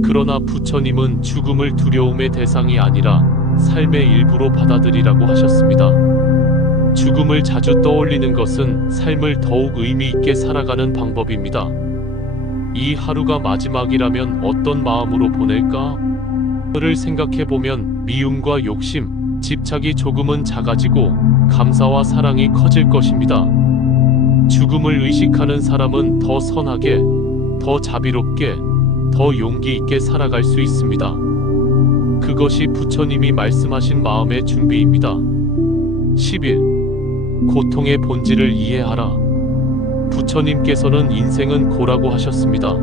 그러나 부처님은 죽음을 두려움의 대상이 아니라 삶의 일부로 받아들이라고 하셨습니다. 죽음을 자주 떠올리는 것은 삶을 더욱 의미 있게 살아가는 방법입니다. 이 하루가 마지막이라면 어떤 마음으로 보낼까? 를 생각해보면 미움과 욕심, 집착이 조금은 작아지고 감사와 사랑이 커질 것입니다. 죽음을 의식하는 사람은 더 선하게, 더 자비롭게, 더 용기 있게 살아갈 수 있습니다. 그것이 부처님이 말씀하신 마음의 준비입니다. 11. 고통의 본질을 이해하라. 부처님께서는 인생은 고라고 하셨습니다.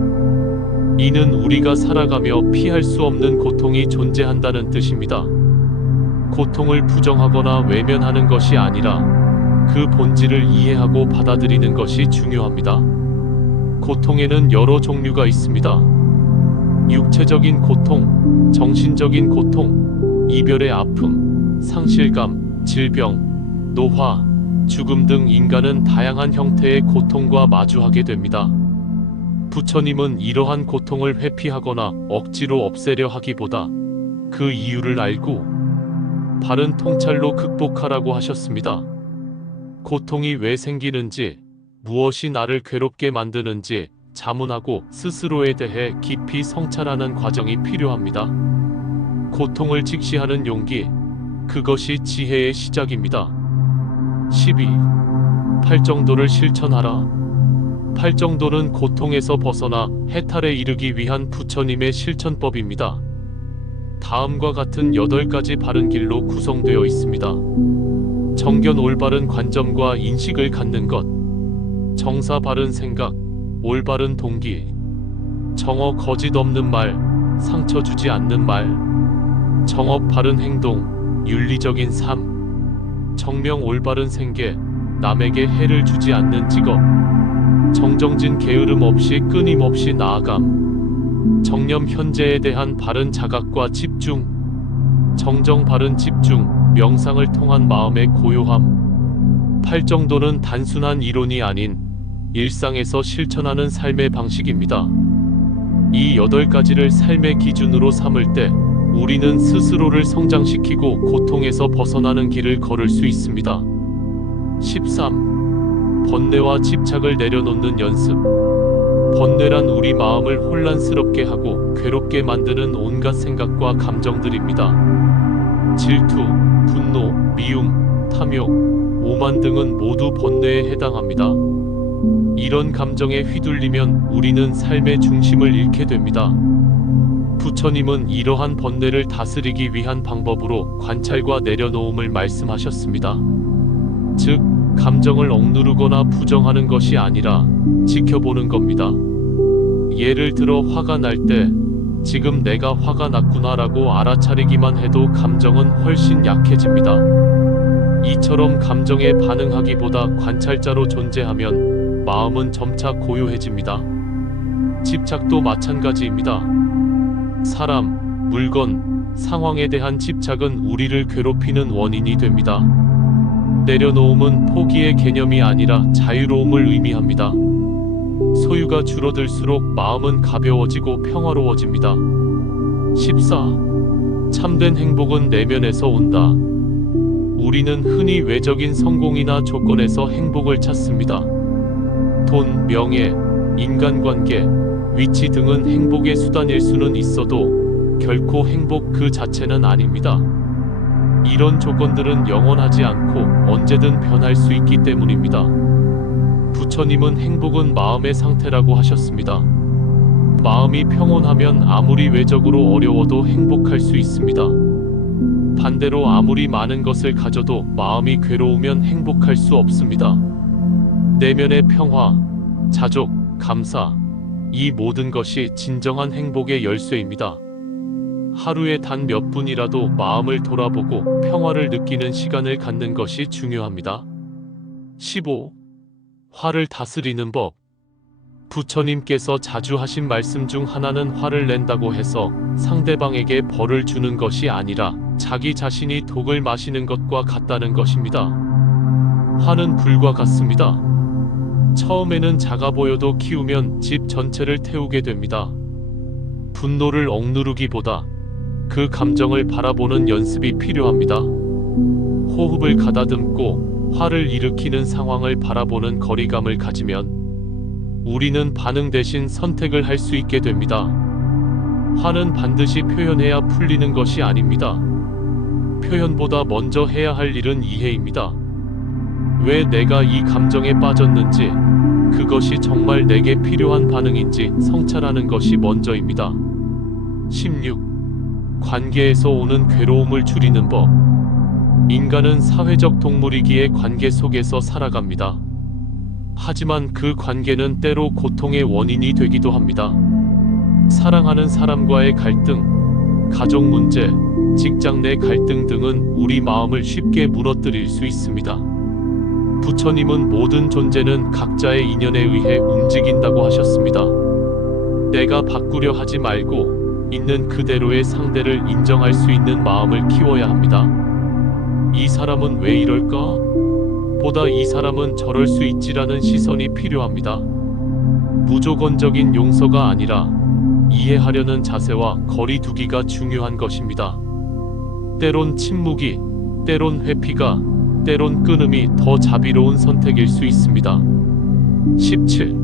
이는 우리가 살아가며 피할 수 없는 고통이 존재한다는 뜻입니다. 고통을 부정하거나 외면하는 것이 아니라 그 본질을 이해하고 받아들이는 것이 중요합니다. 고통에는 여러 종류가 있습니다. 육체적인 고통, 정신적인 고통, 이별의 아픔, 상실감, 질병, 노화, 죽음 등 인간은 다양한 형태의 고통과 마주하게 됩니다. 부처님은 이러한 고통을 회피하거나 억지로 없애려 하기보다 그 이유를 알고 바른 통찰로 극복하라고 하셨습니다. 고통이 왜 생기는지, 무엇이 나를 괴롭게 만드는지 자문하고 스스로에 대해 깊이 성찰하는 과정이 필요합니다. 고통을 직시하는 용기, 그것이 지혜의 시작입니다. 12. 팔정도를 실천하라. 팔정도는 고통에서 벗어나 해탈에 이르기 위한 부처님의 실천법입니다. 다음과 같은 8가지 바른 길로 구성되어 있습니다. 정견 올바른 관점과 인식을 갖는 것, 정사 바른 생각, 올바른 동기, 정어 거짓 없는 말, 상처 주지 않는 말, 정업 바른 행동, 윤리적인 삶, 정명 올바른 생계, 남에게 해를 주지 않는 직업, 정정진 게으름 없이 끊임없이 나아감, 정념 현재에 대한 바른 자각과 집중, 정정 바른 집중, 명상을 통한 마음의 고요함, 팔 정도는 단순한 이론이 아닌 일상에서 실천하는 삶의 방식입니다. 이 8가지를 삶의 기준으로 삼을 때 우리는 스스로를 성장시키고 고통에서 벗어나는 길을 걸을 수 있습니다. 13. 번뇌와 집착을 내려놓는 연습. 번뇌란 우리 마음을 혼란스럽게 하고 괴롭게 만드는 온갖 생각과 감정들입니다. 질투, 분노, 미움, 탐욕, 오만 등은 모두 번뇌에 해당합니다. 이런 감정에 휘둘리면 우리는 삶의 중심을 잃게 됩니다. 부처님은 이러한 번뇌를 다스리기 위한 방법으로 관찰과 내려놓음을 말씀하셨습니다. 즉, 감정을 억누르거나 부정하는 것이 아니라 지켜보는 겁니다. 예를 들어 화가 날 때 지금 내가 화가 났구나라고 알아차리기만 해도 감정은 훨씬 약해집니다. 이처럼 감정에 반응하기보다 관찰자로 존재하면 마음은 점차 고요해집니다. 집착도 마찬가지입니다. 사람, 물건, 상황에 대한 집착은 우리를 괴롭히는 원인이 됩니다. 내려놓음은 포기의 개념이 아니라 자유로움을 의미합니다. 소유가 줄어들수록 마음은 가벼워지고 평화로워집니다. 14. 참된 행복은 내면에서 온다. 우리는 흔히 외적인 성공이나 조건에서 행복을 찾습니다. 돈, 명예, 인간관계, 위치 등은 행복의 수단일 수는 있어도 결코 행복 그 자체는 아닙니다. 이런 조건들은 영원하지 않고 언제든 변할 수 있기 때문입니다. 부처님은 행복은 마음의 상태라고 하셨습니다. 마음이 평온하면 아무리 외적으로 어려워도 행복할 수 있습니다. 반대로 아무리 많은 것을 가져도 마음이 괴로우면 행복할 수 없습니다. 내면의 평화, 자족, 감사, 이 모든 것이 진정한 행복의 열쇠입니다. 하루에 단 몇 분이라도 마음을 돌아보고 평화를 느끼는 시간을 갖는 것이 중요합니다. 15. 화를 다스리는 법. 부처님께서 자주 하신 말씀 중 하나는 화를 낸다고 해서 상대방에게 벌을 주는 것이 아니라 자기 자신이 독을 마시는 것과 같다는 것입니다. 화는 불과 같습니다. 처음에는 작아 보여도 키우면 집 전체를 태우게 됩니다. 분노를 억누르기보다 그 감정을 바라보는 연습이 필요합니다. 호흡을 가다듬고 화를 일으키는 상황을 바라보는 거리감을 가지면 우리는 반응 대신 선택을 할 수 있게 됩니다. 화는 반드시 표현해야 풀리는 것이 아닙니다. 표현보다 먼저 해야 할 일은 이해입니다. 왜 내가 이 감정에 빠졌는지, 그것이 정말 내게 필요한 반응인지 성찰하는 것이 먼저입니다. 16. 관계에서 오는 괴로움을 줄이는 법. 인간은 사회적 동물이기에 관계 속에서 살아갑니다. 하지만 그 관계는 때로 고통의 원인이 되기도 합니다. 사랑하는 사람과의 갈등, 가족 문제, 직장 내 갈등 등은 우리 마음을 쉽게 무너뜨릴 수 있습니다. 부처님은 모든 존재는 각자의 인연에 의해 움직인다고 하셨습니다. 내가 바꾸려 하지 말고 있는 그대로의 상대를 인정할 수 있는 마음을 키워야 합니다. 이 사람은 왜 이럴까? 보다 이 사람은 저럴 수 있지라는 시선이 필요합니다. 무조건적인 용서가 아니라 이해하려는 자세와 거리 두기가 중요한 것입니다. 때론 침묵이, 때론 회피가, 때론 끊음이 더 자비로운 선택일 수 있습니다. 17.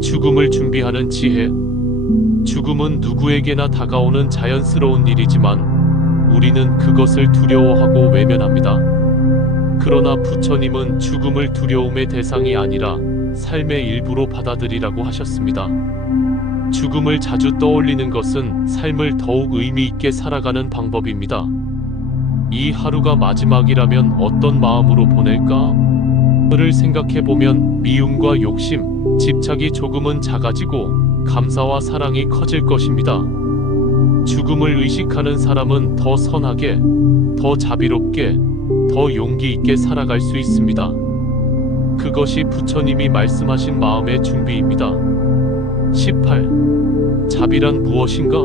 죽음을 준비하는 지혜. 죽음은 누구에게나 다가오는 자연스러운 일이지만 우리는 그것을 두려워하고 외면합니다. 그러나 부처님은 죽음을 두려움의 대상이 아니라 삶의 일부로 받아들이라고 하셨습니다. 죽음을 자주 떠올리는 것은 삶을 더욱 의미 있게 살아가는 방법입니다. 이 하루가 마지막이라면 어떤 마음으로 보낼까? 를 생각해보면 미움과 욕심, 집착이 조금은 작아지고 감사와 사랑이 커질 것입니다. 죽음을 의식하는 사람은 더 선하게, 더 자비롭게, 더 용기 있게 살아갈 수 있습니다. 그것이 부처님이 말씀하신 마음의 준비입니다. 18. 자비란 무엇인가?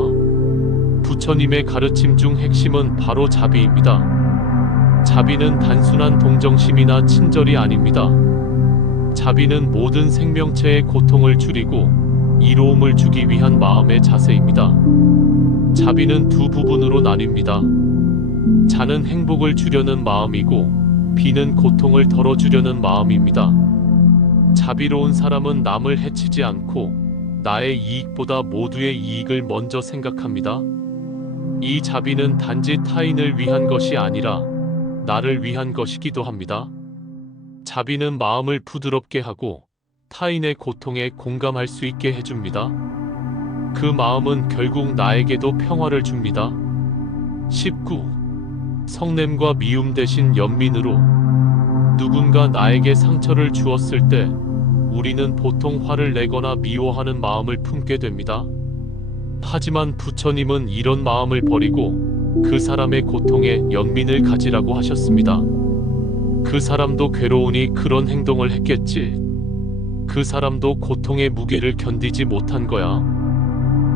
부처님의 가르침 중 핵심은 바로 자비입니다. 자비는 단순한 동정심이나 친절이 아닙니다. 자비는 모든 생명체의 고통을 줄이고 이로움을 주기 위한 마음의 자세입니다. 자비는 두 부분으로 나뉩니다. 자는 행복을 주려는 마음이고 비는 고통을 덜어주려는 마음입니다. 자비로운 사람은 남을 해치지 않고 나의 이익보다 모두의 이익을 먼저 생각합니다. 이 자비는 단지 타인을 위한 것이 아니라 나를 위한 것이기도 합니다. 자비는 마음을 부드럽게 하고 타인의 고통에 공감할 수 있게 해줍니다. 그 마음은 결국 나에게도 평화를 줍니다. 19. 성냄과 미움 대신 연민으로. 누군가 나에게 상처를 주었을 때 우리는 보통 화를 내거나 미워하는 마음을 품게 됩니다. 하지만 부처님은 이런 마음을 버리고 그 사람의 고통에 연민을 가지라고 하셨습니다. 그 사람도 괴로우니 그런 행동을 했겠지. 그 사람도 고통의 무게를 견디지 못한 거야.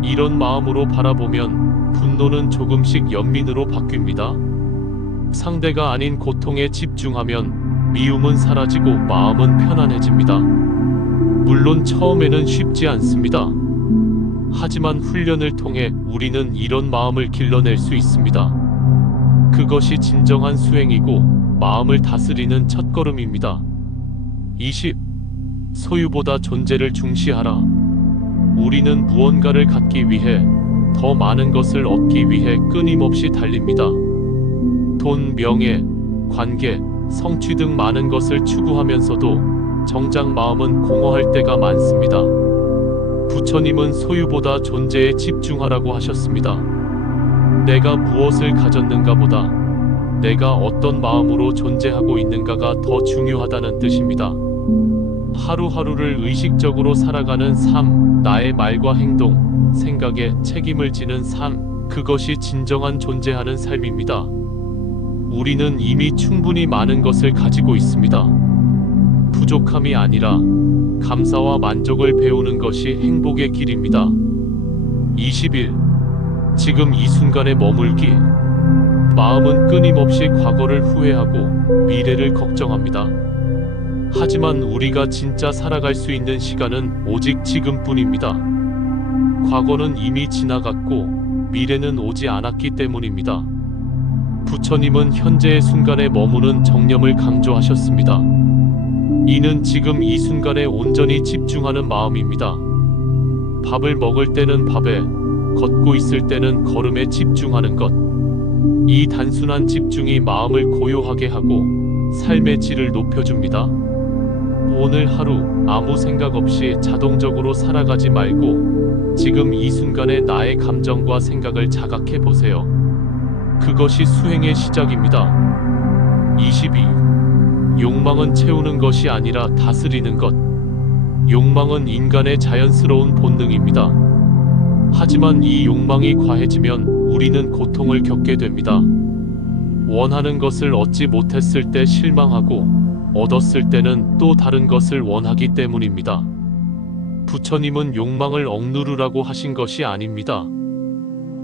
이런 마음으로 바라보면 분노는 조금씩 연민으로 바뀝니다. 상대가 아닌 고통에 집중하면 미움은 사라지고 마음은 편안해집니다. 물론 처음에는 쉽지 않습니다. 하지만 훈련을 통해 우리는 이런 마음을 길러낼 수 있습니다. 그것이 진정한 수행이고 마음을 다스리는 첫걸음입니다. 20. 소유보다 존재를 중시하라. 우리는 무언가를 갖기 위해, 더 많은 것을 얻기 위해 끊임없이 달립니다. 돈, 명예, 관계, 성취 등 많은 것을 추구하면서도 정작 마음은 공허할 때가 많습니다. 부처님은 소유보다 존재에 집중하라고 하셨습니다. 내가 무엇을 가졌는가 보다 내가 어떤 마음으로 존재하고 있는가가 더 중요하다는 뜻입니다. 하루하루를 의식적으로 살아가는 삶, 나의 말과 행동, 생각에 책임을 지는 삶, 그것이 진정한 존재하는 삶입니다. 우리는 이미 충분히 많은 것을 가지고 있습니다. 부족함이 아니라 감사와 만족을 배우는 것이 행복의 길입니다. 21. 지금 이 순간에 머물기. 마음은 끊임없이 과거를 후회하고 미래를 걱정합니다. 하지만 우리가 진짜 살아갈 수 있는 시간은 오직 지금뿐입니다. 과거는 이미 지나갔고 미래는 오지 않았기 때문입니다. 부처님은 현재의 순간에 머무는 정념을 강조하셨습니다. 이는 지금 이 순간에 온전히 집중하는 마음입니다. 밥을 먹을 때는 밥에, 걷고 있을 때는 걸음에 집중하는 것. 이 단순한 집중이 마음을 고요하게 하고 삶의 질을 높여줍니다. 오늘 하루 아무 생각 없이 자동적으로 살아가지 말고 지금 이 순간에 나의 감정과 생각을 자각해 보세요. 그것이 수행의 시작입니다. 22. 욕망은 채우는 것이 아니라 다스리는 것. 욕망은 인간의 자연스러운 본능입니다. 하지만 이 욕망이 과해지면 우리는 고통을 겪게 됩니다. 원하는 것을 얻지 못했을 때 실망하고 얻었을 때는 또 다른 것을 원하기 때문입니다. 부처님은 욕망을 억누르라고 하신 것이 아닙니다.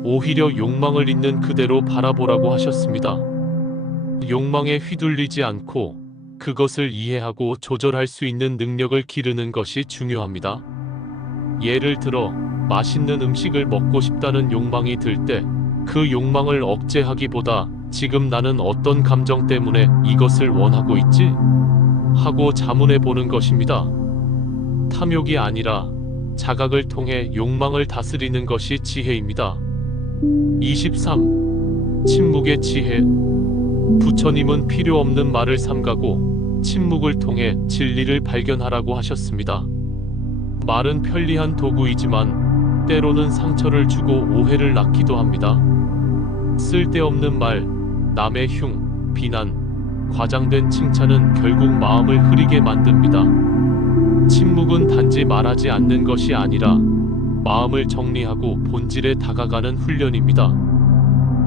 오히려 욕망을 있는 그대로 바라보라고 하셨습니다. 욕망에 휘둘리지 않고 그것을 이해하고 조절할 수 있는 능력을 기르는 것이 중요합니다. 예를 들어 맛있는 음식을 먹고 싶다는 욕망이 들 때 그 욕망을 억제하기보다 지금 나는 어떤 감정 때문에 이것을 원하고 있지? 하고 자문해 보는 것입니다. 탐욕이 아니라 자각을 통해 욕망을 다스리는 것이 지혜입니다. 23. 침묵의 지혜. 부처님은 필요 없는 말을 삼가고 침묵을 통해 진리를 발견하라고 하셨습니다. 말은 편리한 도구이지만 때로는 상처를 주고 오해를 낳기도 합니다. 쓸데없는 말, 남의 흉, 비난, 과장된 칭찬은 결국 마음을 흐리게 만듭니다. 침묵은 단지 말하지 않는 것이 아니라 마음을 정리하고 본질에 다가가는 훈련입니다.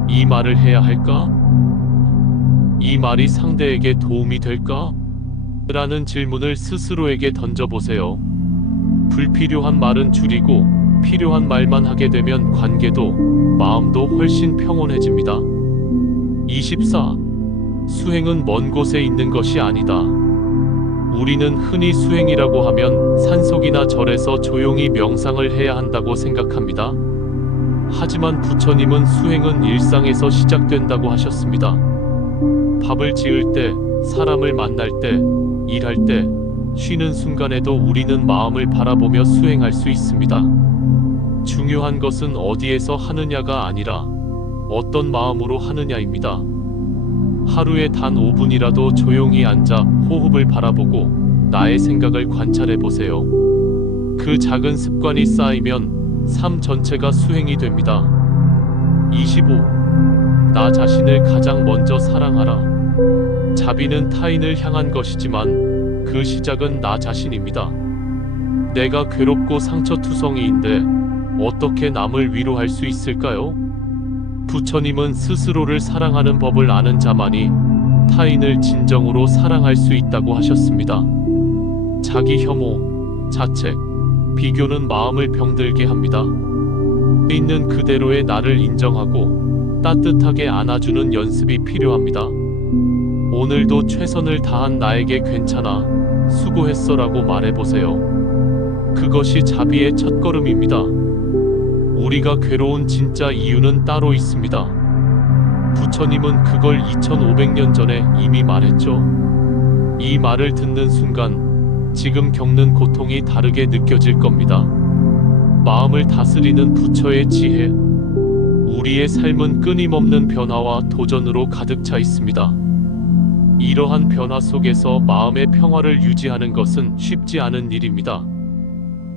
이 말을 해야 할까? 이 말이 상대에게 도움이 될까? 라는 질문을 스스로에게 던져보세요. 불필요한 말은 줄이고 필요한 말만 하게 되면 관계도 마음도 훨씬 평온해집니다. 24. 수행은 먼 곳에 있는 것이 아니다. 우리는 흔히 수행이라고 하면 산속이나 절에서 조용히 명상을 해야 한다고 생각합니다. 하지만 부처님은 수행은 일상에서 시작된다고 하셨습니다. 밥을 지을 때, 사람을 만날 때, 일할 때, 쉬는 순간에도 우리는 마음을 바라보며 수행할 수 있습니다. 중요한 것은 어디에서 하느냐가 아니라 어떤 마음으로 하느냐입니다. 하루에 단 5분이라도 조용히 앉아 호흡을 바라보고 나의 생각을 관찰해 보세요. 그 작은 습관이 쌓이면 삶 전체가 수행이 됩니다. 25. 나 자신을 가장 먼저 사랑하라. 자비는 타인을 향한 것이지만 그 시작은 나 자신입니다. 내가 괴롭고 상처투성이인데 어떻게 남을 위로할 수 있을까요? 부처님은 스스로를 사랑하는 법을 아는 자만이 타인을 진정으로 사랑할 수 있다고 하셨습니다. 자기 혐오, 자책, 비교는 마음을 병들게 합니다. 있는 그대로의 나를 인정하고 따뜻하게 안아주는 연습이 필요합니다. 오늘도 최선을 다한 나에게 괜찮아, 수고했어라고 말해보세요. 그것이 자비의 첫걸음입니다. 우리가 괴로운 진짜 이유는 따로 있습니다. 부처님은 그걸 2500년 전에 이미 말했죠. 이 말을 듣는 순간 지금 겪는 고통이 다르게 느껴질 겁니다. 마음을 다스리는 부처의 지혜. 우리의 삶은 끊임없는 변화와 도전으로 가득 차 있습니다. 이러한 변화 속에서 마음의 평화를 유지하는 것은 쉽지 않은 일입니다.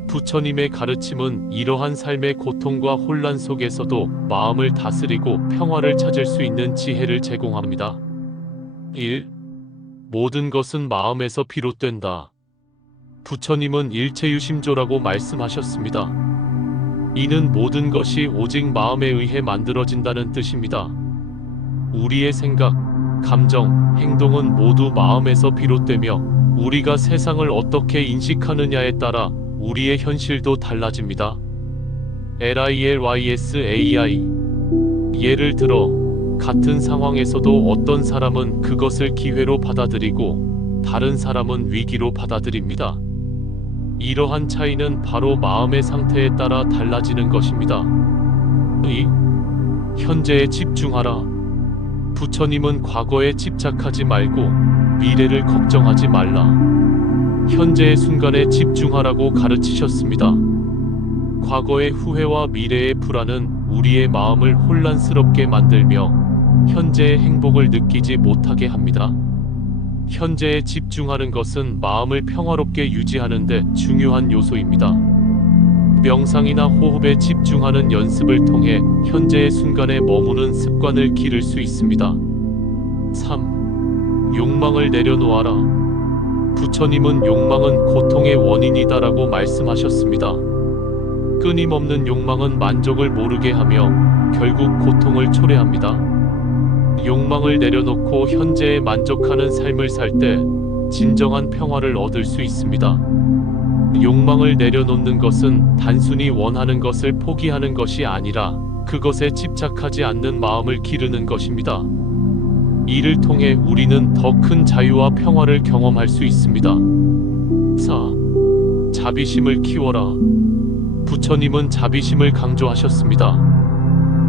부처님의 가르침은 이러한 삶의 고통과 혼란 속에서도 마음을 다스리고 평화를 찾을 수 있는 지혜를 제공합니다. 1. 모든 것은 마음에서 비롯된다. 부처님은 일체유심조라고 말씀하셨습니다. 이는 모든 것이 오직 마음에 의해 만들어진다는 뜻입니다. 우리의 생각, 감정, 행동은 모두 마음에서 비롯되며 우리가 세상을 어떻게 인식하느냐에 따라 우리의 현실도 달라집니다. LILYSAI. 예를 들어 같은 상황에서도 어떤 사람은 그것을 기회로 받아들이고 다른 사람은 위기로 받아들입니다. 이러한 차이는 바로 마음의 상태에 따라 달라지는 것입니다. 2. 현재에 집중하라. 부처님은 과거에 집착하지 말고 미래를 걱정하지 말라. 현재의 순간에 집중하라고 가르치셨습니다. 과거의 후회와 미래의 불안은 우리의 마음을 혼란스럽게 만들며 현재의 행복을 느끼지 못하게 합니다. 현재에 집중하는 것은 마음을 평화롭게 유지하는 데 중요한 요소입니다. 명상이나 호흡에 집중하는 연습을 통해 현재의 순간에 머무는 습관을 기를 수 있습니다. 3. 욕망을 내려놓아라. 부처님은 욕망은 고통의 원인이다라고 말씀하셨습니다. 끊임없는 욕망은 만족을 모르게 하며 결국 고통을 초래합니다. 욕망을 내려놓고 현재에 만족하는 삶을 살 때 진정한 평화를 얻을 수 있습니다. 욕망을 내려놓는 것은 단순히 원하는 것을 포기하는 것이 아니라 그것에 집착하지 않는 마음을 기르는 것입니다. 이를 통해 우리는 더 큰 자유와 평화를 경험할 수 있습니다. 4. 자비심을 키워라. 부처님은 자비심을 강조하셨습니다.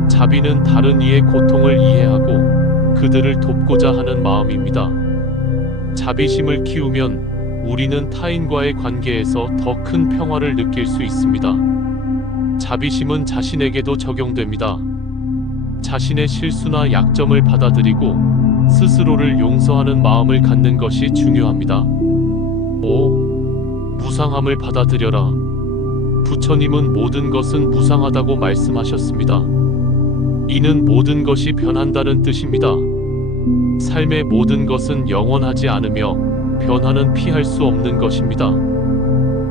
자비는 다른 이의 고통을 이해하고 그들을 돕고자 하는 마음입니다. 자비심을 키우면 우리는 타인과의 관계에서 더 큰 평화를 느낄 수 있습니다. 자비심은 자신에게도 적용됩니다. 자신의 실수나 약점을 받아들이고 스스로를 용서하는 마음을 갖는 것이 중요합니다. 5. 무상함을 받아들여라. 부처님은 모든 것은 무상하다고 말씀하셨습니다. 이는 모든 것이 변한다는 뜻입니다. 삶의 모든 것은 영원하지 않으며 변화는 피할 수 없는 것입니다.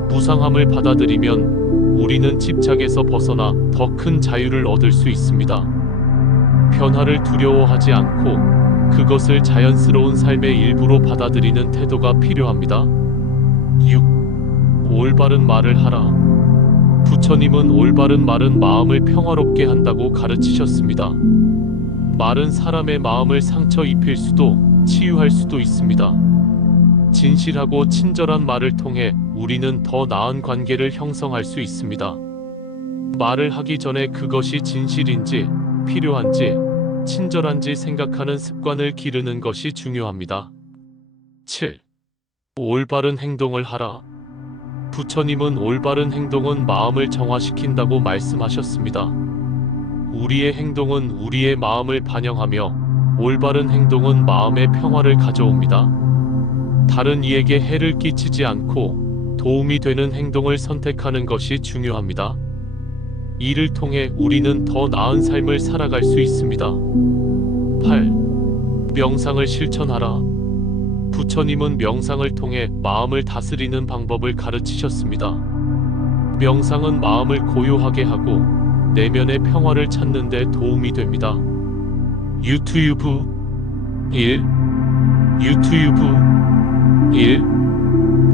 무상함을 받아들이면 우리는 집착에서 벗어나 더 큰 자유를 얻을 수 있습니다. 변화를 두려워하지 않고 그것을 자연스러운 삶의 일부로 받아들이는 태도가 필요합니다. 6. 올바른 말을 하라. 부처님은 올바른 말은 마음을 평화롭게 한다고 가르치셨습니다. 말은 사람의 마음을 상처 입힐 수도 치유할 수도 있습니다. 진실하고 친절한 말을 통해 우리는 더 나은 관계를 형성할 수 있습니다. 말을 하기 전에 그것이 진실인지, 필요한지, 친절한지 생각하는 습관을 기르는 것이 중요합니다. 7. 올바른 행동을 하라. 부처님은 올바른 행동은 마음을 정화시킨다고 말씀하셨습니다. 우리의 행동은 우리의 마음을 반영하며 올바른 행동은 마음의 평화를 가져옵니다. 다른 이에게 해를 끼치지 않고 도움이 되는 행동을 선택하는 것이 중요합니다. 이를 통해 우리는 더 나은 삶을 살아갈 수 있습니다. 8. 명상을 실천하라. 부처님은 명상을 통해 마음을 다스리는 방법을 가르치셨습니다. 명상은 마음을 고요하게 하고 내면의 평화를 찾는 데 도움이 됩니다. 유튜브 1.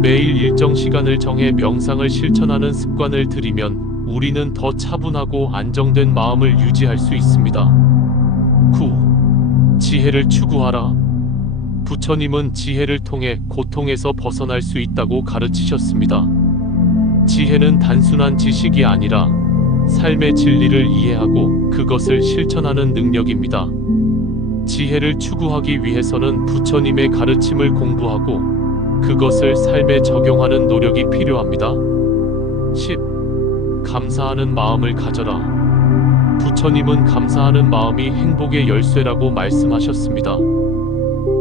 매일 일정 시간을 정해 명상을 실천하는 습관을 들이면 우리는 더 차분하고 안정된 마음을 유지할 수 있습니다. 9. 지혜를 추구하라. 부처님은 지혜를 통해 고통에서 벗어날 수 있다고 가르치셨습니다. 지혜는 단순한 지식이 아니라 삶의 진리를 이해하고 그것을 실천하는 능력입니다. 지혜를 추구하기 위해서는 부처님의 가르침을 공부하고 그것을 삶에 적용하는 노력이 필요합니다. 10. 감사하는 마음을 가져라. 부처님은 감사하는 마음이 행복의 열쇠라고 말씀하셨습니다.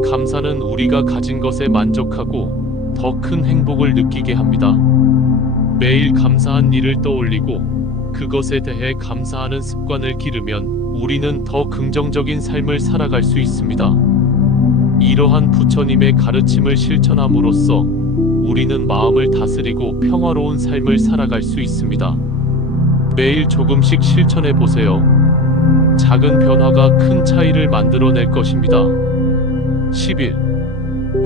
감사는 우리가 가진 것에 만족하고 더 큰 행복을 느끼게 합니다. 매일 감사한 일을 떠올리고 그것에 대해 감사하는 습관을 기르면 우리는 더 긍정적인 삶을 살아갈 수 있습니다. 이러한 부처님의 가르침을 실천함으로써 우리는 마음을 다스리고 평화로운 삶을 살아갈 수 있습니다. 매일 조금씩 실천해 보세요. 작은 변화가 큰 차이를 만들어낼 것입니다. 11.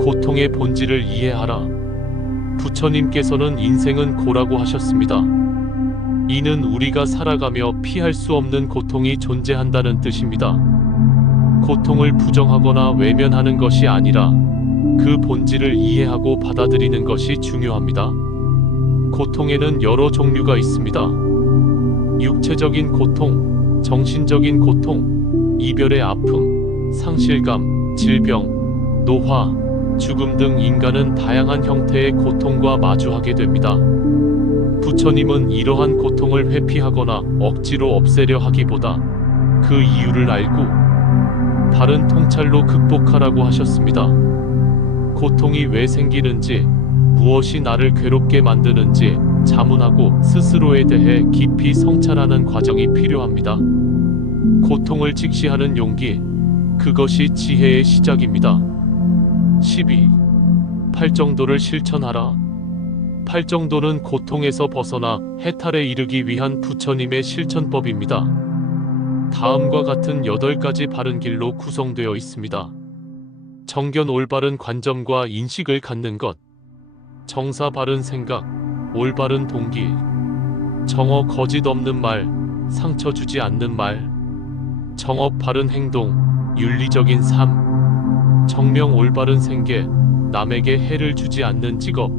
고통의 본질을 이해하라. 부처님께서는 인생은 고라고 하셨습니다. 이는 우리가 살아가며 피할 수 없는 고통이 존재한다는 뜻입니다. 고통을 부정하거나 외면하는 것이 아니라 그 본질을 이해하고 받아들이는 것이 중요합니다. 고통에는 여러 종류가 있습니다. 육체적인 고통, 정신적인 고통, 이별의 아픔, 상실감, 질병, 노화, 죽음 등 인간은 다양한 형태의 고통과 마주하게 됩니다. 부처님은 이러한 고통을 회피하거나 억지로 없애려 하기보다 그 이유를 알고 바른 통찰로 극복하라고 하셨습니다. 고통이 왜 생기는지, 무엇이 나를 괴롭게 만드는지 자문하고 스스로에 대해 깊이 성찰하는 과정이 필요합니다. 고통을 직시하는 용기, 그것이 지혜의 시작입니다. 12. 팔정도를 실천하라. 팔정도는 고통에서 벗어나 해탈에 이르기 위한 부처님의 실천법입니다. 다음과 같은 8가지 바른 길로 구성되어 있습니다. 정견 올바른 관점과 인식을 갖는 것, 정사 바른 생각, 올바른 동기, 정어 거짓 없는 말, 상처 주지 않는 말, 정업 바른 행동, 윤리적인 삶, 정명 올바른 생계, 남에게 해를 주지 않는 직업,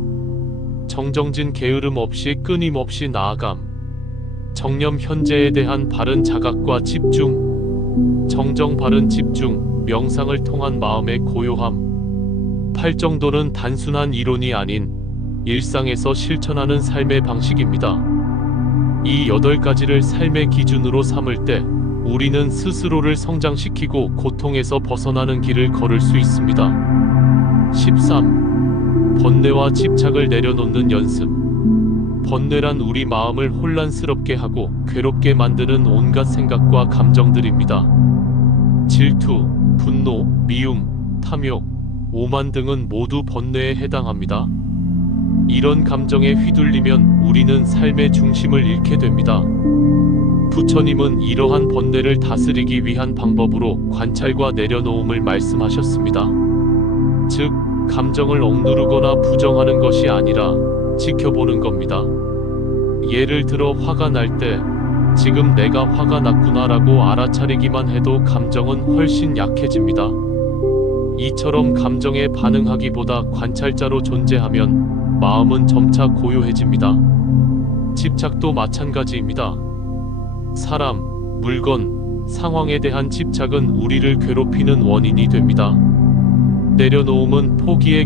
정정진 게으름 없이 끊임없이 나아감, 정념 현재에 대한 바른 자각과 집중, 정정 바른 집중, 명상을 통한 마음의 고요함. 팔정도는 단순한 이론이 아닌 일상에서 실천하는 삶의 방식입니다. 이 8가지를 삶의 기준으로 삼을 때 우리는 스스로를 성장시키고 고통에서 벗어나는 길을 걸을 수 있습니다. 13. 번뇌와 집착을 내려놓는 연습. 번뇌란 우리 마음을 혼란스럽게 하고 괴롭게 만드는 온갖 생각과 감정들입니다. 질투, 분노, 미움, 탐욕, 오만 등은 모두 번뇌에 해당합니다. 이런 감정에 휘둘리면 우리는 삶의 중심을 잃게 됩니다. 부처님은 이러한 번뇌를 다스리기 위한 방법으로 관찰과 내려놓음을 말씀하셨습니다. 즉, 감정을 억누르거나 부정하는 것이 아니라 지켜보는 겁니다. 예를 들어 화가 날 때 지금 내가 화가 났구나 라고 알아차리기만 해도 감정은 훨씬 약해집니다. 이처럼 감정에 반응하기보다 관찰자로 존재하면 마음은 점차 고요해집니다. 집착도 마찬가지입니다. 사람, 물건, 상황에 대한 집착은 우리를 괴롭히는 원인이 됩니다. 내려놓음은 포기의